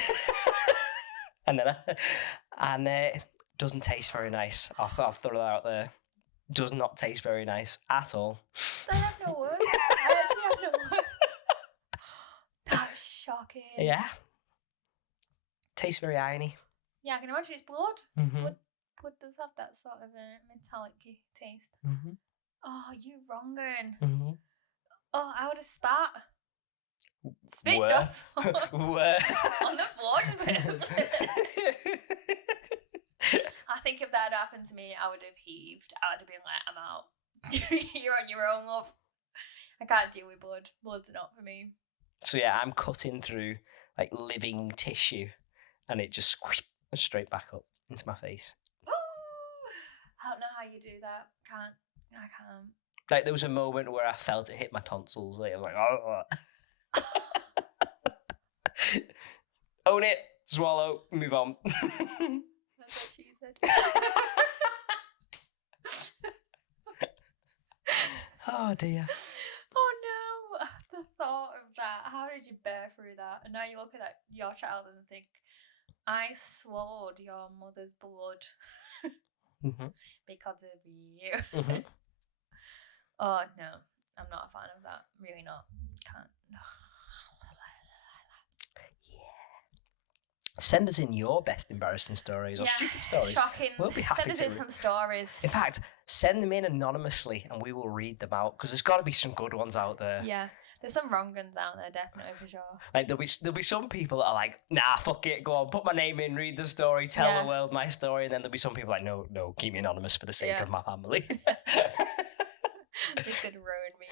and it doesn't taste very nice. I'll throw that out there. Does not taste very nice at all. I have no words. I actually have no words. That's shocking. Yeah. Tastes very irony. Yeah, I can imagine it's blood. Mm-hmm. Blood does have that sort of a metallic taste. Mm-hmm. Oh, you wronging. Mm-hmm. Oh, I would have spat. Spit Where? nuts on Where? the floor. I think if that had happened to me, I would have heaved. I would have been like, I'm out. You're on your own, love. I can't deal with blood. Blood's not for me. So yeah, I'm cutting through like living tissue, and it just straight back up into my face. I don't know how you do that. I can't. Like there was a moment where I felt it hit my tonsils. Like, I was like, oh. Own it, swallow, move on. That's what she said. Oh dear. Oh no, the thought of that. How did you bear through that? And now you look at your child and think, I swallowed your mother's blood. because of you. Oh, no. I'm not a fan of that. Really not. Can't. Send us in your best embarrassing stories or stupid stories. Shocking. We'll be happy Send us in some stories. In fact, send them in anonymously and we will read them out because there's got to be some good ones out there. Yeah, there's some wrong ones out there, definitely, for sure. Like there'll be some people that are like, nah, fuck it, go on, put my name in, read the story, tell the world my story, and then there'll be some people like, no, keep me anonymous for the sake of my family. This could ruin me.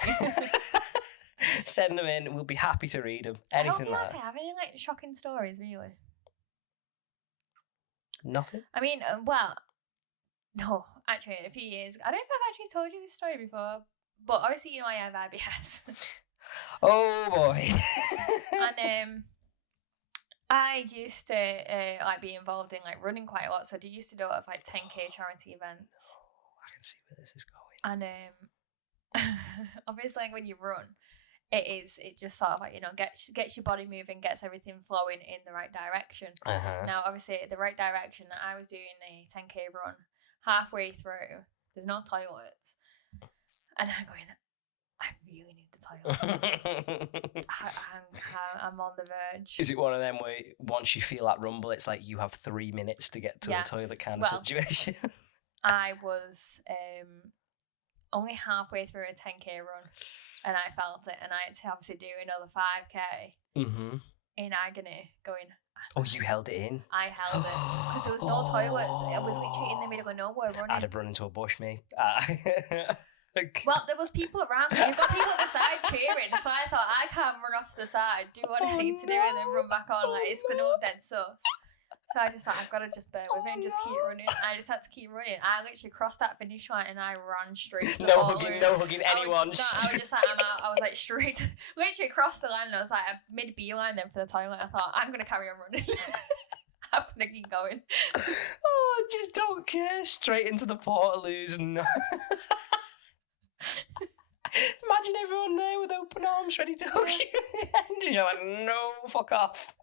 Send them in, we'll be happy to read them. Anything I don't feel like like that. I have any like shocking stories, really. Nothing? I mean, well, no, actually, a few years ago. I don't know if I've actually told you this story before, but obviously, you know, I have IBS. Oh boy. And I used to like be involved in like running quite a lot, so I used to do a lot of like 10k charity events. Oh, I can see where this is going. And obviously, like, when you run, it just sort of like, you know, gets your body moving, gets everything flowing in the right direction. Now, obviously, the right direction, I was doing a 10k run. Halfway through, there's no toilets, and I'm going, I really need the toilet. I'm on the verge. Is it one of them where once you feel that rumble, it's like you have 3 minutes to get to a toilet kind of situation? I was only halfway through a 10k run, and I felt it, and I had to obviously do another 5k in agony, going, oh, you held it in? I held it, because there was no toilets. It was literally in the middle of nowhere running. I'd have run into a bush, mate. Well, there was people around, because you've got people at the side cheering, so I thought, I can't run off to the side, do what I need to do, and then run back on, like, it's going to look dead sus. So I just thought, I've got to just bear with it and just keep running. I just had to keep running. I literally crossed that finish line and I ran straight to the no hugging anyone. I was just like, I'm out. I was like straight, literally across the line, and I was like, I made a beeline then for the toilet. I thought, I'm going to carry on running. I'm going to keep going. Oh, I just don't care. Straight into the Portaloos. No. Imagine everyone there with open arms ready to hug you in the end. And you're like, no, fuck off.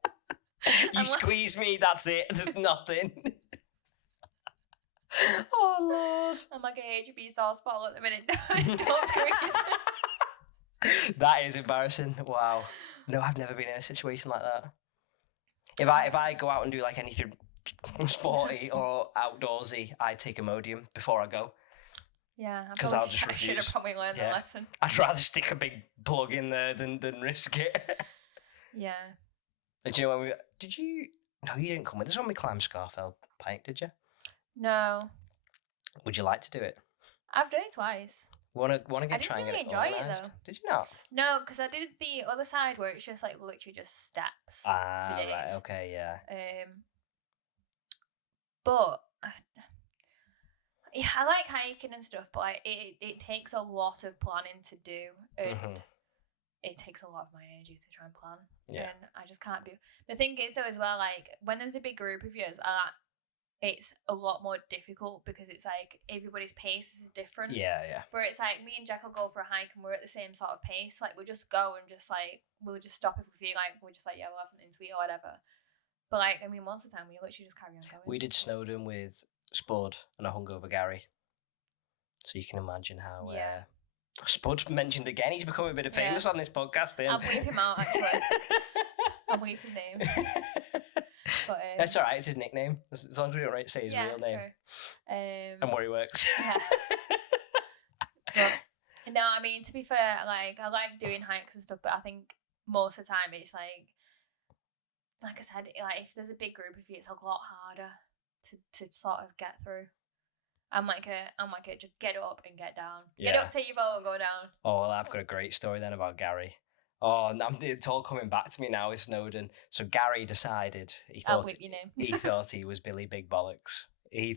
You squeeze me, that's it. There's nothing. Oh, Lord. I'm like a HB sauce bottle at the minute. Don't squeeze. That is embarrassing. Wow. No, I've never been in a situation like that. If I go out and do like anything sporty or outdoorsy, I take Imodium before I go. Yeah, because I'll just refuse. I should have probably learned the lesson. I'd rather stick a big plug in there than risk it. Yeah. Did you know when did you? No, you didn't come with us when we climbed Scarfell Pike, did you? No. Would you like to do it? I've done it twice. Want to get try and get it enjoy organised? it though. Did you not? No, because I did the other side where it's just like literally just steps. Ah, right, okay, yeah. But yeah, I like hiking and stuff, but like, it takes a lot of planning to do, and it takes a lot of my energy to try and plan. Yeah. And I just can't be. The thing is though as well, like when there's a big group of yours, it's a lot more difficult because it's like everybody's pace is different. Yeah, yeah. Where it's like me and Jack will go for a hike and we're at the same sort of pace. Like we'll just go and just like we'll just stop if we feel like we're just like, yeah, we'll have something to eat or whatever. But like, I mean, most of the time we literally just carry on going. We did Snowdon with Spud and a hungover Gary. So you can imagine how Spud's mentioned again. He's become a bit famous on this podcast. I'll bleep him out actually. I'll bleep his name. But, that's all right. It's his nickname. As long as we don't say his real name. True. And where he works. Yeah. But, no, I mean, to be fair, like I like doing hikes and stuff, but I think most of the time it's like I said, like if there's a big group of you, it's a lot harder to sort of get through. I'm like a just get up and get down. Get up, take your phone and go down. Oh, well, I've got a great story then about Gary. Oh, it's all coming back to me now with Snowdon. So Gary decided I'll whip your name. He thought he was Billy Big Bollocks. He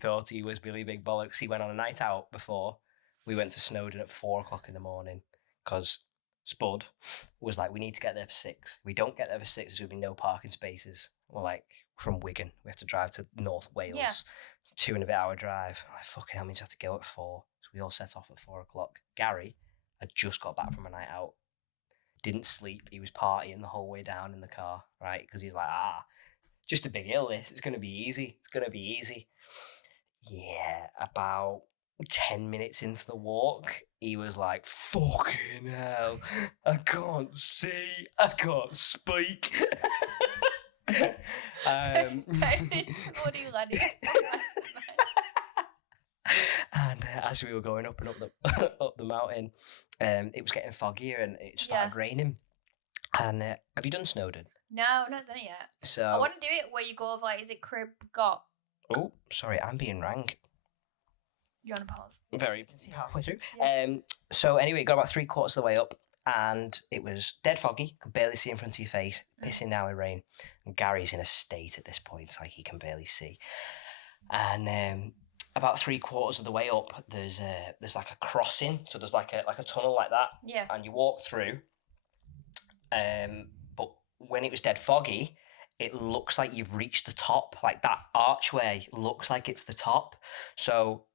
went on a night out before. We went to Snowdon at 4:00 in the morning because Spud was like, we need to get there for 6. We don't get there for 6, there's going to be no parking spaces. We're like, from Wigan, we have to drive to North Wales. Yeah. 2.5 hour drive. I'm like, fucking hell, means I have to go at 4. So we all set off at 4:00. Gary had just got back from a night out. Didn't sleep. He was partying the whole way down in the car, right? Because he's like, just a big hill, this. It's going to be easy. Yeah, about 10 minutes into the walk, he was like, fucking hell, I can't see, I can't speak. 10 minutes bloody laddie. And as we were going up and up the up the mountain, it was getting foggier and it started raining. And have you done Snowdon? No, not done it yet. So I want to do it where you go over, like, is it Crib Got? Oh, sorry, I'm being rank. You want to pause? Very halfway through. Yeah. So anyway, it got about 3/4 of the way up, and it was dead foggy. Could barely see in front of your face. Pissing down with rain. And Gary's in a state at this point, like he can barely see. And about 3/4 of the way up, there's like a crossing. So there's like a tunnel like that. Yeah. And you walk through. But when it was dead foggy, it looks like you've reached the top. Like that archway looks like it's the top. So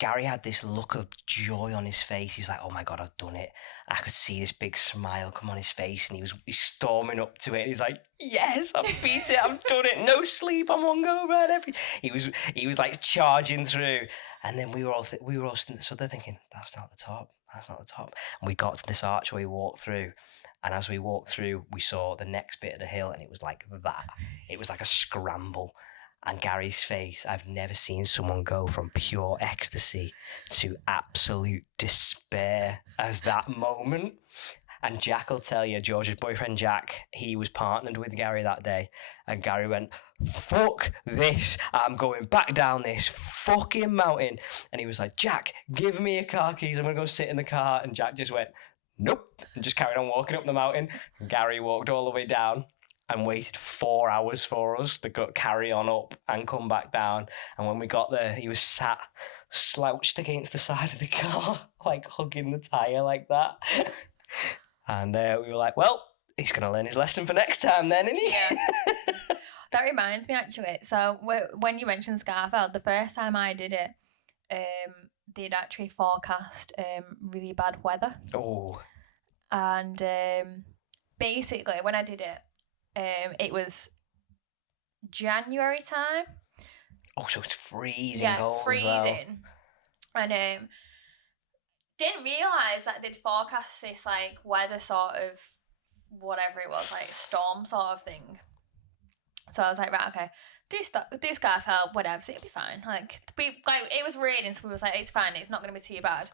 Gary had this look of joy on his face. He was like, oh my God, I've done it. I could see this big smile come on his face, and he's storming up to it. And he's like, yes, I've beat it. I've done it. No sleep. I'm hungover and everything. He was like charging through. And then we were all so they're thinking, that's not the top. That's not the top. And we got to this archway, we walked through. And as we walked through, we saw the next bit of the hill, and it was like that. It was like a scramble. And Gary's face, I've never seen someone go from pure ecstasy to absolute despair as that moment. And Jack will tell you, George's boyfriend Jack, he was partnered with Gary that day. And Gary went, fuck this. I'm going back down this fucking mountain. And he was like, Jack, give me your car keys. I'm going to go sit in the car. And Jack just went, nope. And just carried on walking up the mountain. And Gary walked all the way down and waited 4 hours for us to carry on up and come back down. And when we got there, he was sat slouched against the side of the car, like hugging the tyre like that. And we were like, well, he's going to learn his lesson for next time then, isn't he? Yeah. That reminds me, actually. So when you mentioned Scarfell, the first time I did it, they'd actually forecast really bad weather. Oh. And basically, when I did it, it was January time. Oh, so it's freezing cold freezing. as well. And didn't realise that they'd forecast this, like, weather sort of, whatever it was, like, storm sort of thing. So I was like, right, okay, do Scarfell, whatever, so it'll be fine. Like, it was raining, so we was like, it's fine, it's not going to be too bad.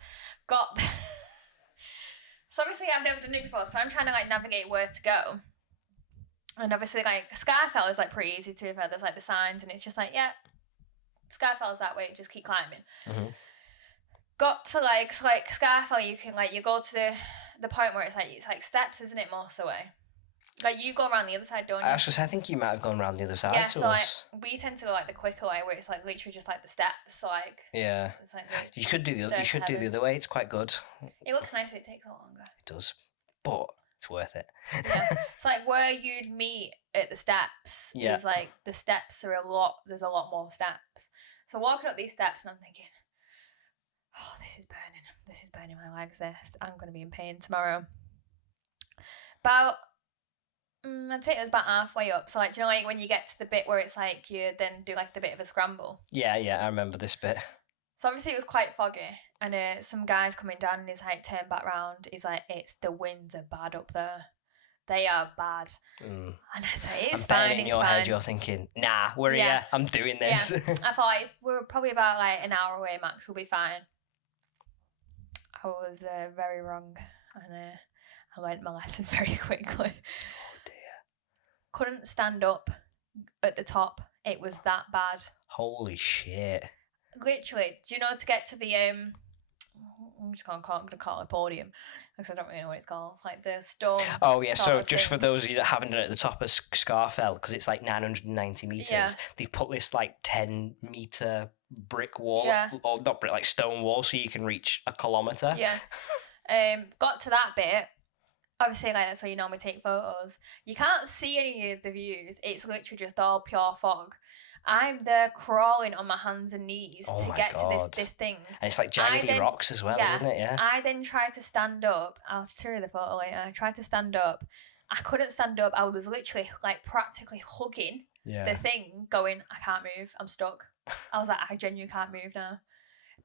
So obviously I've never done it before, so I'm trying to, like, navigate where to go. And obviously, like, Scarfell is, like, pretty easy to be fair. There's, like, the signs, and it's just like, yeah, Scarfell's that way, just keep climbing. Mm-hmm. Got to, like, so, like, Scarfell, you can, like, you go to the point where it's like steps, isn't it, most of the way? Like, you go around the other side, don't you? I think you might have gone around the other side yeah, to so, us. Like, we tend to go, like, the quicker way, where it's, like, literally just, like, the steps, so, like... Yeah. It's like you should do the other way, it's quite good. It looks nice, but it takes a lot longer. It does, but it's worth it. Yeah. So, like, where you'd meet at the steps is, like, the steps are there's a lot more steps. So, walking up these steps, and I'm thinking, oh, this is burning my legs, I'm going to be in pain tomorrow. About... I'd say it was about halfway up. So, like, do you know, like, when you get to the bit where it's like you then do, like, the bit of a scramble? Yeah, I remember this bit. So, obviously, it was quite foggy. And some guy's coming down and he's like, turned back round. He's like, the winds are bad up there. They are bad. And I say, it's fine, in your head, you're thinking, nah, we're here. I'm doing this. Yeah. I thought, we're probably about, like, an hour away max. We'll be fine. I was very wrong. And I learned my lesson very quickly. Couldn't stand up at the top. It was that bad. Holy shit. Literally, do you know, to get to the I'm just gonna call it a podium because I don't really know what it's called. It's like the stone. Oh yeah, so just for those of you that haven't done it at the top of Scarfell, because it's like 990 metres, they've put this like 10-metre brick wall, or not brick, like stone wall, so you can reach a kilometre. Yeah. Got to that bit. Obviously, like, that's where you normally take photos. You can't see any of the views. It's literally just all pure fog. I'm there crawling on my hands and knees to get to this thing. And it's like jaggedy rocks as well, isn't it? Yeah. I then tried to stand up. I'll show you the photo later. I tried to stand up. I couldn't stand up. I was literally, like, practically hugging the thing, going, I can't move. I'm stuck. I was like, I genuinely can't move now.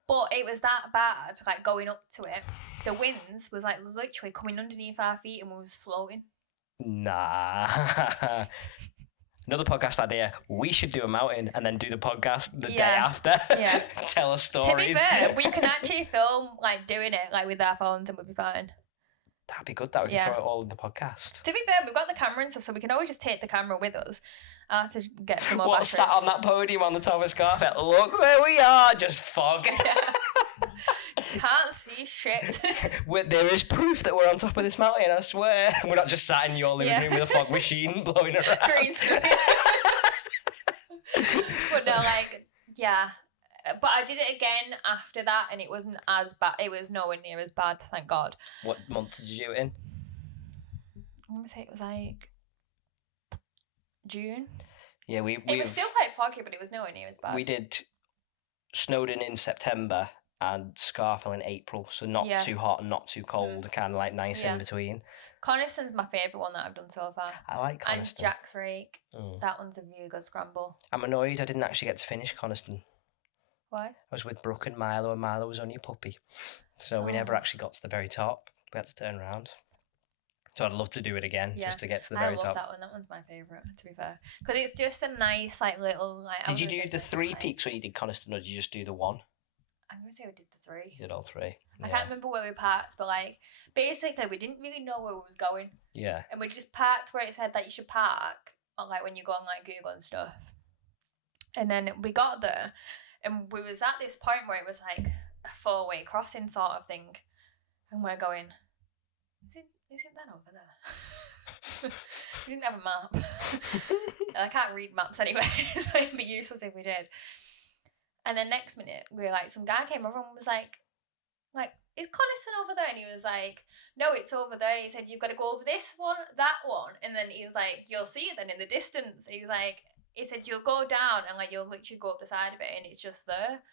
But it was that bad, like going up to it. The winds was like literally coming underneath our feet and we was floating. Nah. Another podcast idea. We should do a mountain and then do the podcast the day after. Yeah. Tell us stories. To be fair, we can actually film like doing it like with our phones and we'll be fine. That'd be good. That we can throw it all in the podcast. To be fair, we've got the camera and stuff, so we can always just take the camera with us. I have to get some more What's sat on that podium on the top of Scarfet? Look where we are, just fog. Can't see shit. There is proof that we're on top of this mountain, I swear. We're not just sat in your living room with a fog machine blowing around. Green screen. But no, like, yeah. But I did it again after that and it wasn't as bad. It was nowhere near as bad, thank God. What month did you do it in? I'm going to say it was like June. Yeah, it was still quite foggy, but it was nowhere near as bad. We did Snowdon in September and Scarfell in April, so not too hot and not too cold, kind of like nice in between. Coniston's my favourite one that I've done so far. I like Coniston. And Jack's Rake. That one's a really good scramble. I'm annoyed I didn't actually get to finish Coniston. Why? I was with Brooke and Milo was only a puppy. So we never actually got to the very top. We had to turn around. So I'd love to do it again, just to get to the very top. I love that one. That one's my favourite, to be fair. Because it's just a nice, like, little... like. Did you do the 3 peaks when you did Coniston, or did you just do the 1? I'm going to say we did the 3. You did all 3. I can't remember where we parked, but, like, basically we didn't really know where we was going. Yeah. And we just parked where it said that you should park, on, like, when you go on, like, Google and stuff. And then we got there, and we was at this point where it was, like, a 4-way crossing sort of thing. And we're going, is it that over there? We didn't have a map. And I can't read maps anyway, so it'd be useless if we did. And then next minute, we were like, some guy came over and was like, is Coniston over there? And he was like, no, it's over there. He said, you've got to go over this one, that one. And then he was like, you'll see it then in the distance. He said, you'll go down and like you'll literally go up the side of it and it's just there.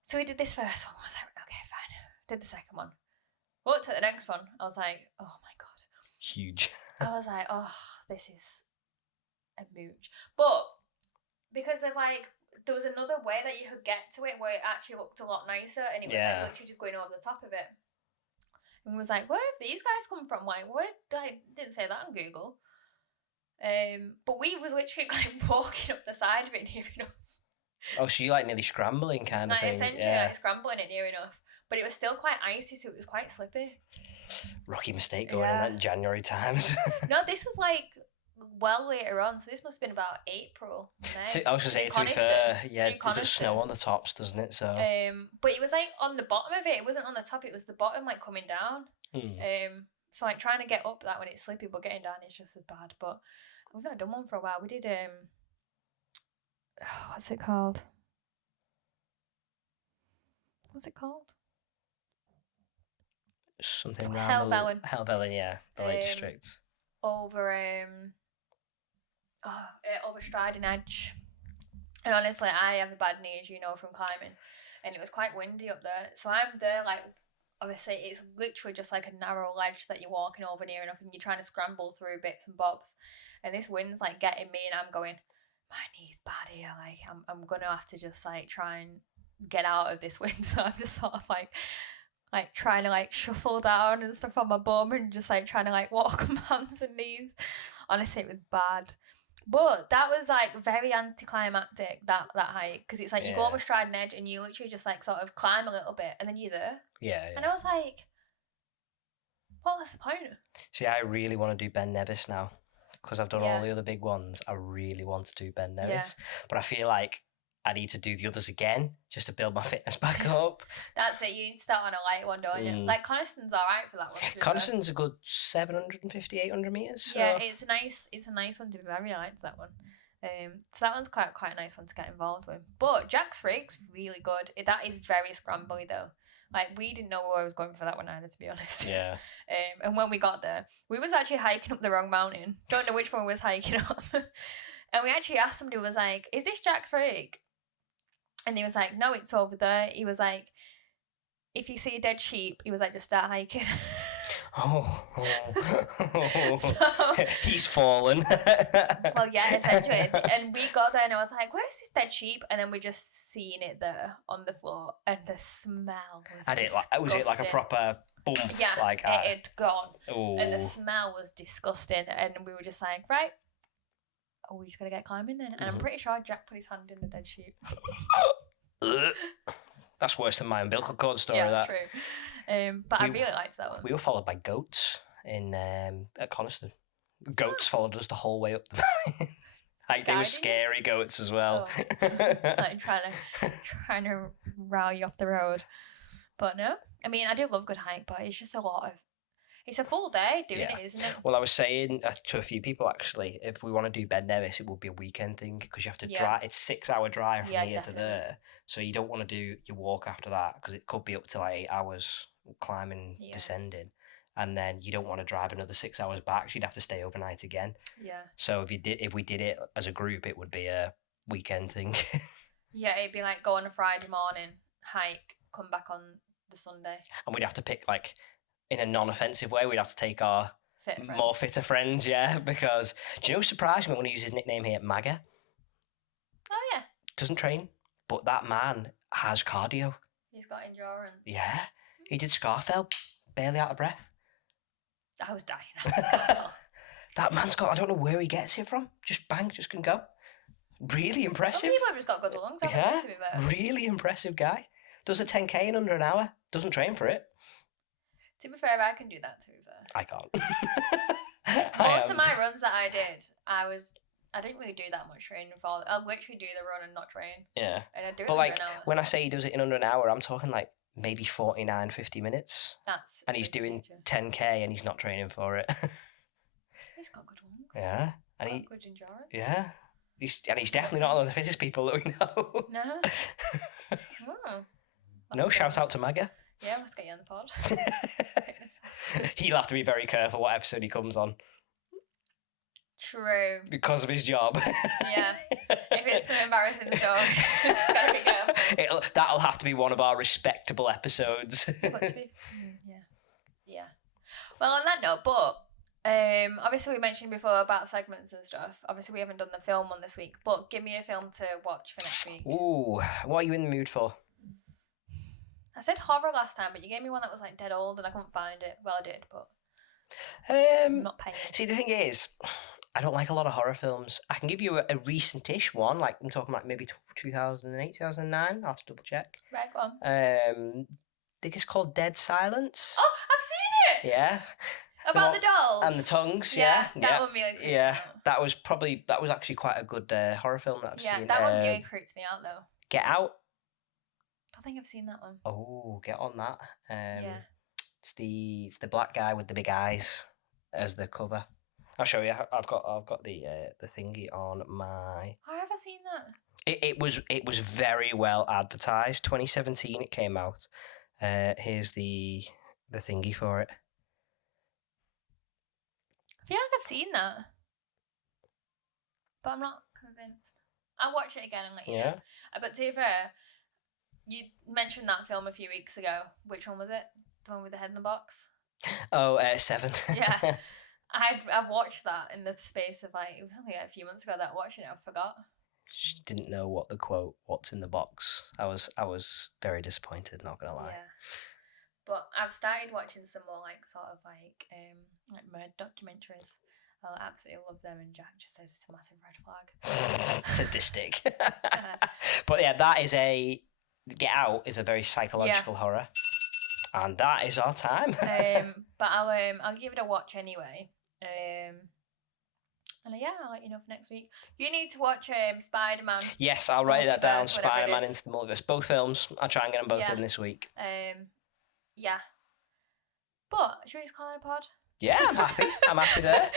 So we did this first one. I was like, okay, fine. Did the second one. Looked at the next one. I was like, oh my God. Huge. I was like, oh, this is a mooch. But because of like, there was another way that you could get to it where it actually looked a lot nicer and it was like literally just going over the top of it. And was like, where have these guys come from? Like, where? I didn't say that on Google. But we was literally like walking up the side of it near enough. Oh, so you like nearly scrambling kind of thing? Essentially, like scrambling it near enough. But it was still quite icy, so it was quite slippy. Rookie mistake going in at January times. No, this was like well later on, so this must have been about April. I was going to say, to be fair, it does snow on the tops, doesn't it? So. But it was like on the bottom of it. It wasn't on the top, it was the bottom, like coming down. So like trying to get up that when it's slippy, but getting down is just as bad. But we've not done one for a while. We did, what's it called? Something around Helvellyn, yeah, the Lake District. Over over Striding Edge. And honestly, I have a bad knee, as you know, from climbing, and it was quite windy up there. So I'm there, like, obviously it's literally just like a narrow ledge that you're walking over near enough, and you're trying to scramble through bits and bobs, and this wind's like getting me, and I'm going, my knee's bad here. Like I'm gonna have to just like try and get out of this wind. So I'm just sort of like trying to like shuffle down and stuff on my bum and just like trying to like walk on hands and knees. Honestly, it was bad. But that was like very anticlimactic, that hike, because it's like you go over Striding Edge and you literally just like sort of climb a little bit and then you're there. Yeah. And I was like, what was the point? See, I really want to do Ben Nevis now because I've done all the other big ones. I really want to do Ben Nevis, but I feel like I need to do the others again just to build my fitness back up. That's it. You need to start on a light one, don't you? Like Coniston's all right for that one. Coniston's a good 750, 800 meters. So. Yeah, it's a nice one to be very liked, that one. So that one's quite a nice one to get involved with. But Jack's Rake's really good. That is very scrambly though. Like we didn't know where I was going for that one either, to be honest. Yeah. And when we got there, we was actually hiking up the wrong mountain. Don't know which one we was hiking up. And we actually asked somebody, was like, "Is this Jack's Rake?" And he was like, "No, it's over there." He was like, "If you see a dead sheep," he was like, "just start hiking." So- He's fallen. Well, yeah, essentially. And we got there and I was like, where's this dead sheep? And then we just seen it there on the floor and the smell was Was it like a proper bump? Yeah, Like, it had gone. oh. And the smell was disgusting. And we were just like, right, we just got to get climbing then. And I'm pretty sure Jack put his hand in the dead sheep. That's worse than my umbilical cord story. Yeah, that. True. But I really liked that one. We were followed by goats at Coniston. Goats followed us the whole way up the mountain. Like, they were scary goats as well. Oh, like trying to row you off the road. But no, I mean, I do love a good hike, but it's just it's a full day doing it, isn't it? Well, I was saying to a few people, actually, if we want to do Ben Nevis, it will be a weekend thing because you have to drive. It's 6 hour drive from here to there. So you don't want to do your walk after that because it could be up to like 8 hours climbing, descending. And then you don't want to drive another 6 hours back. So you'd have to stay overnight again. Yeah. So if we did it as a group, it would be a weekend thing. Yeah, it'd be like go on a Friday morning, hike, come back on the Sunday. And we'd have to pick like, in a non-offensive way, we'd have to take our fitter friends, because do you know, surprised me when he used his nickname here, Maga? Oh yeah. Doesn't train, but that man has cardio. He's got endurance. Yeah, he did Scarfell, barely out of breath. I was dying after Scarfell. That man's got, I don't know where he gets it from. Just bang, just can go. Really impressive. Some people have just got good lungs, haven't they, to be fair. Really impressive guy. Does a 10k in under an hour. Doesn't train for it. To be fair, I can do that, to be fair. I can't. Most of my runs that I did, I didn't really do that much training for. I'll literally do the run and not train. Yeah. And I do it but like, under an hour. when I say he does it in under an hour, I'm talking like maybe 49, 50 minutes. And he's doing 10k and he's not training for it. He's got good lungs. Yeah. And he's got good endurance. Yeah. He's definitely not one of the fittest people that we know. No. No, shout out to Maga. Yeah, let's get you on the pod. He'll have to be very careful what episode he comes on. True. Because of his job. Yeah. If it's some embarrassing stories, there we go. That'll have to be one of our respectable episodes. Yeah. Well, on that note, but obviously we mentioned before about segments and stuff. Obviously we haven't done the film one this week, but give me a film to watch for next week. Ooh, what are you in the mood for? I said horror last time, but you gave me one that was like dead old and I couldn't find it. Well, I did, but I'm not paying. See, the thing is, I don't like a lot of horror films. I can give you a recent-ish one, like I'm talking about maybe 2008, 2009. I'll have to double check. Right, go on. I think it's called Dead Silence. Oh, I've seen it! Yeah. About the dolls? And the tongues, yeah. That one really... Yeah, that was actually quite a good horror film that I've seen. Yeah, that one really creeped me out, though. Get Out. I don't think I've seen that one. Oh, get on that. It's the black guy with the big eyes as the cover. I'll show you. I've got the thingy on my. Why have I seen that? It was very well advertised. 2017 it came out. Here's the thingy for it. I feel like I've seen that, but I'm not convinced. I'll watch it again and let you know. But to be fair, you mentioned that film a few weeks ago. Which one was it? The one with the head in the box? Oh, Seven. Yeah. I've watched that in the space of like, it was only a few months ago that I watched it and I forgot. She didn't know what the quote, what's in the box. I was very disappointed, not gonna lie. Yeah. But I've started watching some more like sort of like murder documentaries. I absolutely love them, and Jack just says it's a massive red flag. Sadistic. But yeah, that is Get Out is a very psychological horror. And that is our time. But I'll give it a watch anyway. And I'll let you know for next week. You need to watch Spider-Man. Yes, I'll write that down. Spider-Man Into the Multiverse. Both films. I'll try and get them both in this week. Yeah. But should we just call it a pod? Yeah, I'm happy. I'm happy there.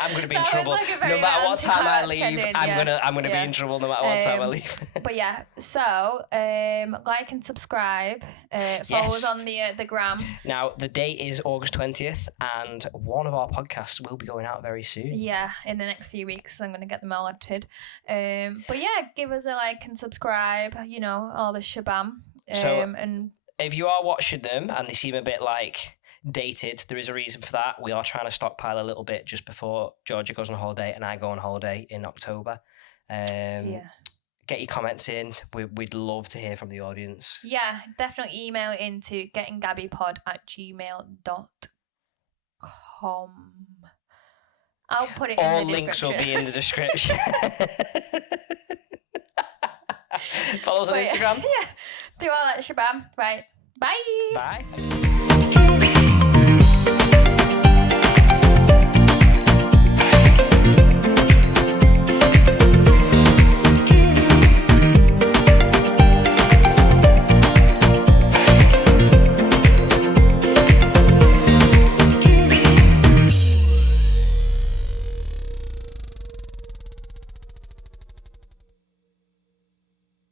I'm gonna be in trouble no matter what time I leave. I'm gonna be in trouble no matter what time I leave. But yeah, so like and subscribe. Follow us on the gram. Now the date is August 20th, and one of our podcasts will be going out very soon. Yeah, in the next few weeks, I'm gonna get them all edited. But yeah, give us a like and subscribe. You know, all the shabam. And if you are watching them and they seem a bit like dated. There is a reason for that. We are trying to stockpile a little bit just before Georgia goes on holiday and I go on holiday in October. Get your comments in. We'd love to hear from the audience. Yeah, definitely email into gettingabbypod@gmail.com. I'll put it in the description. All links will be in the description. Follow us on Instagram. Yeah, do all that shabam. Right. Bye. Bye.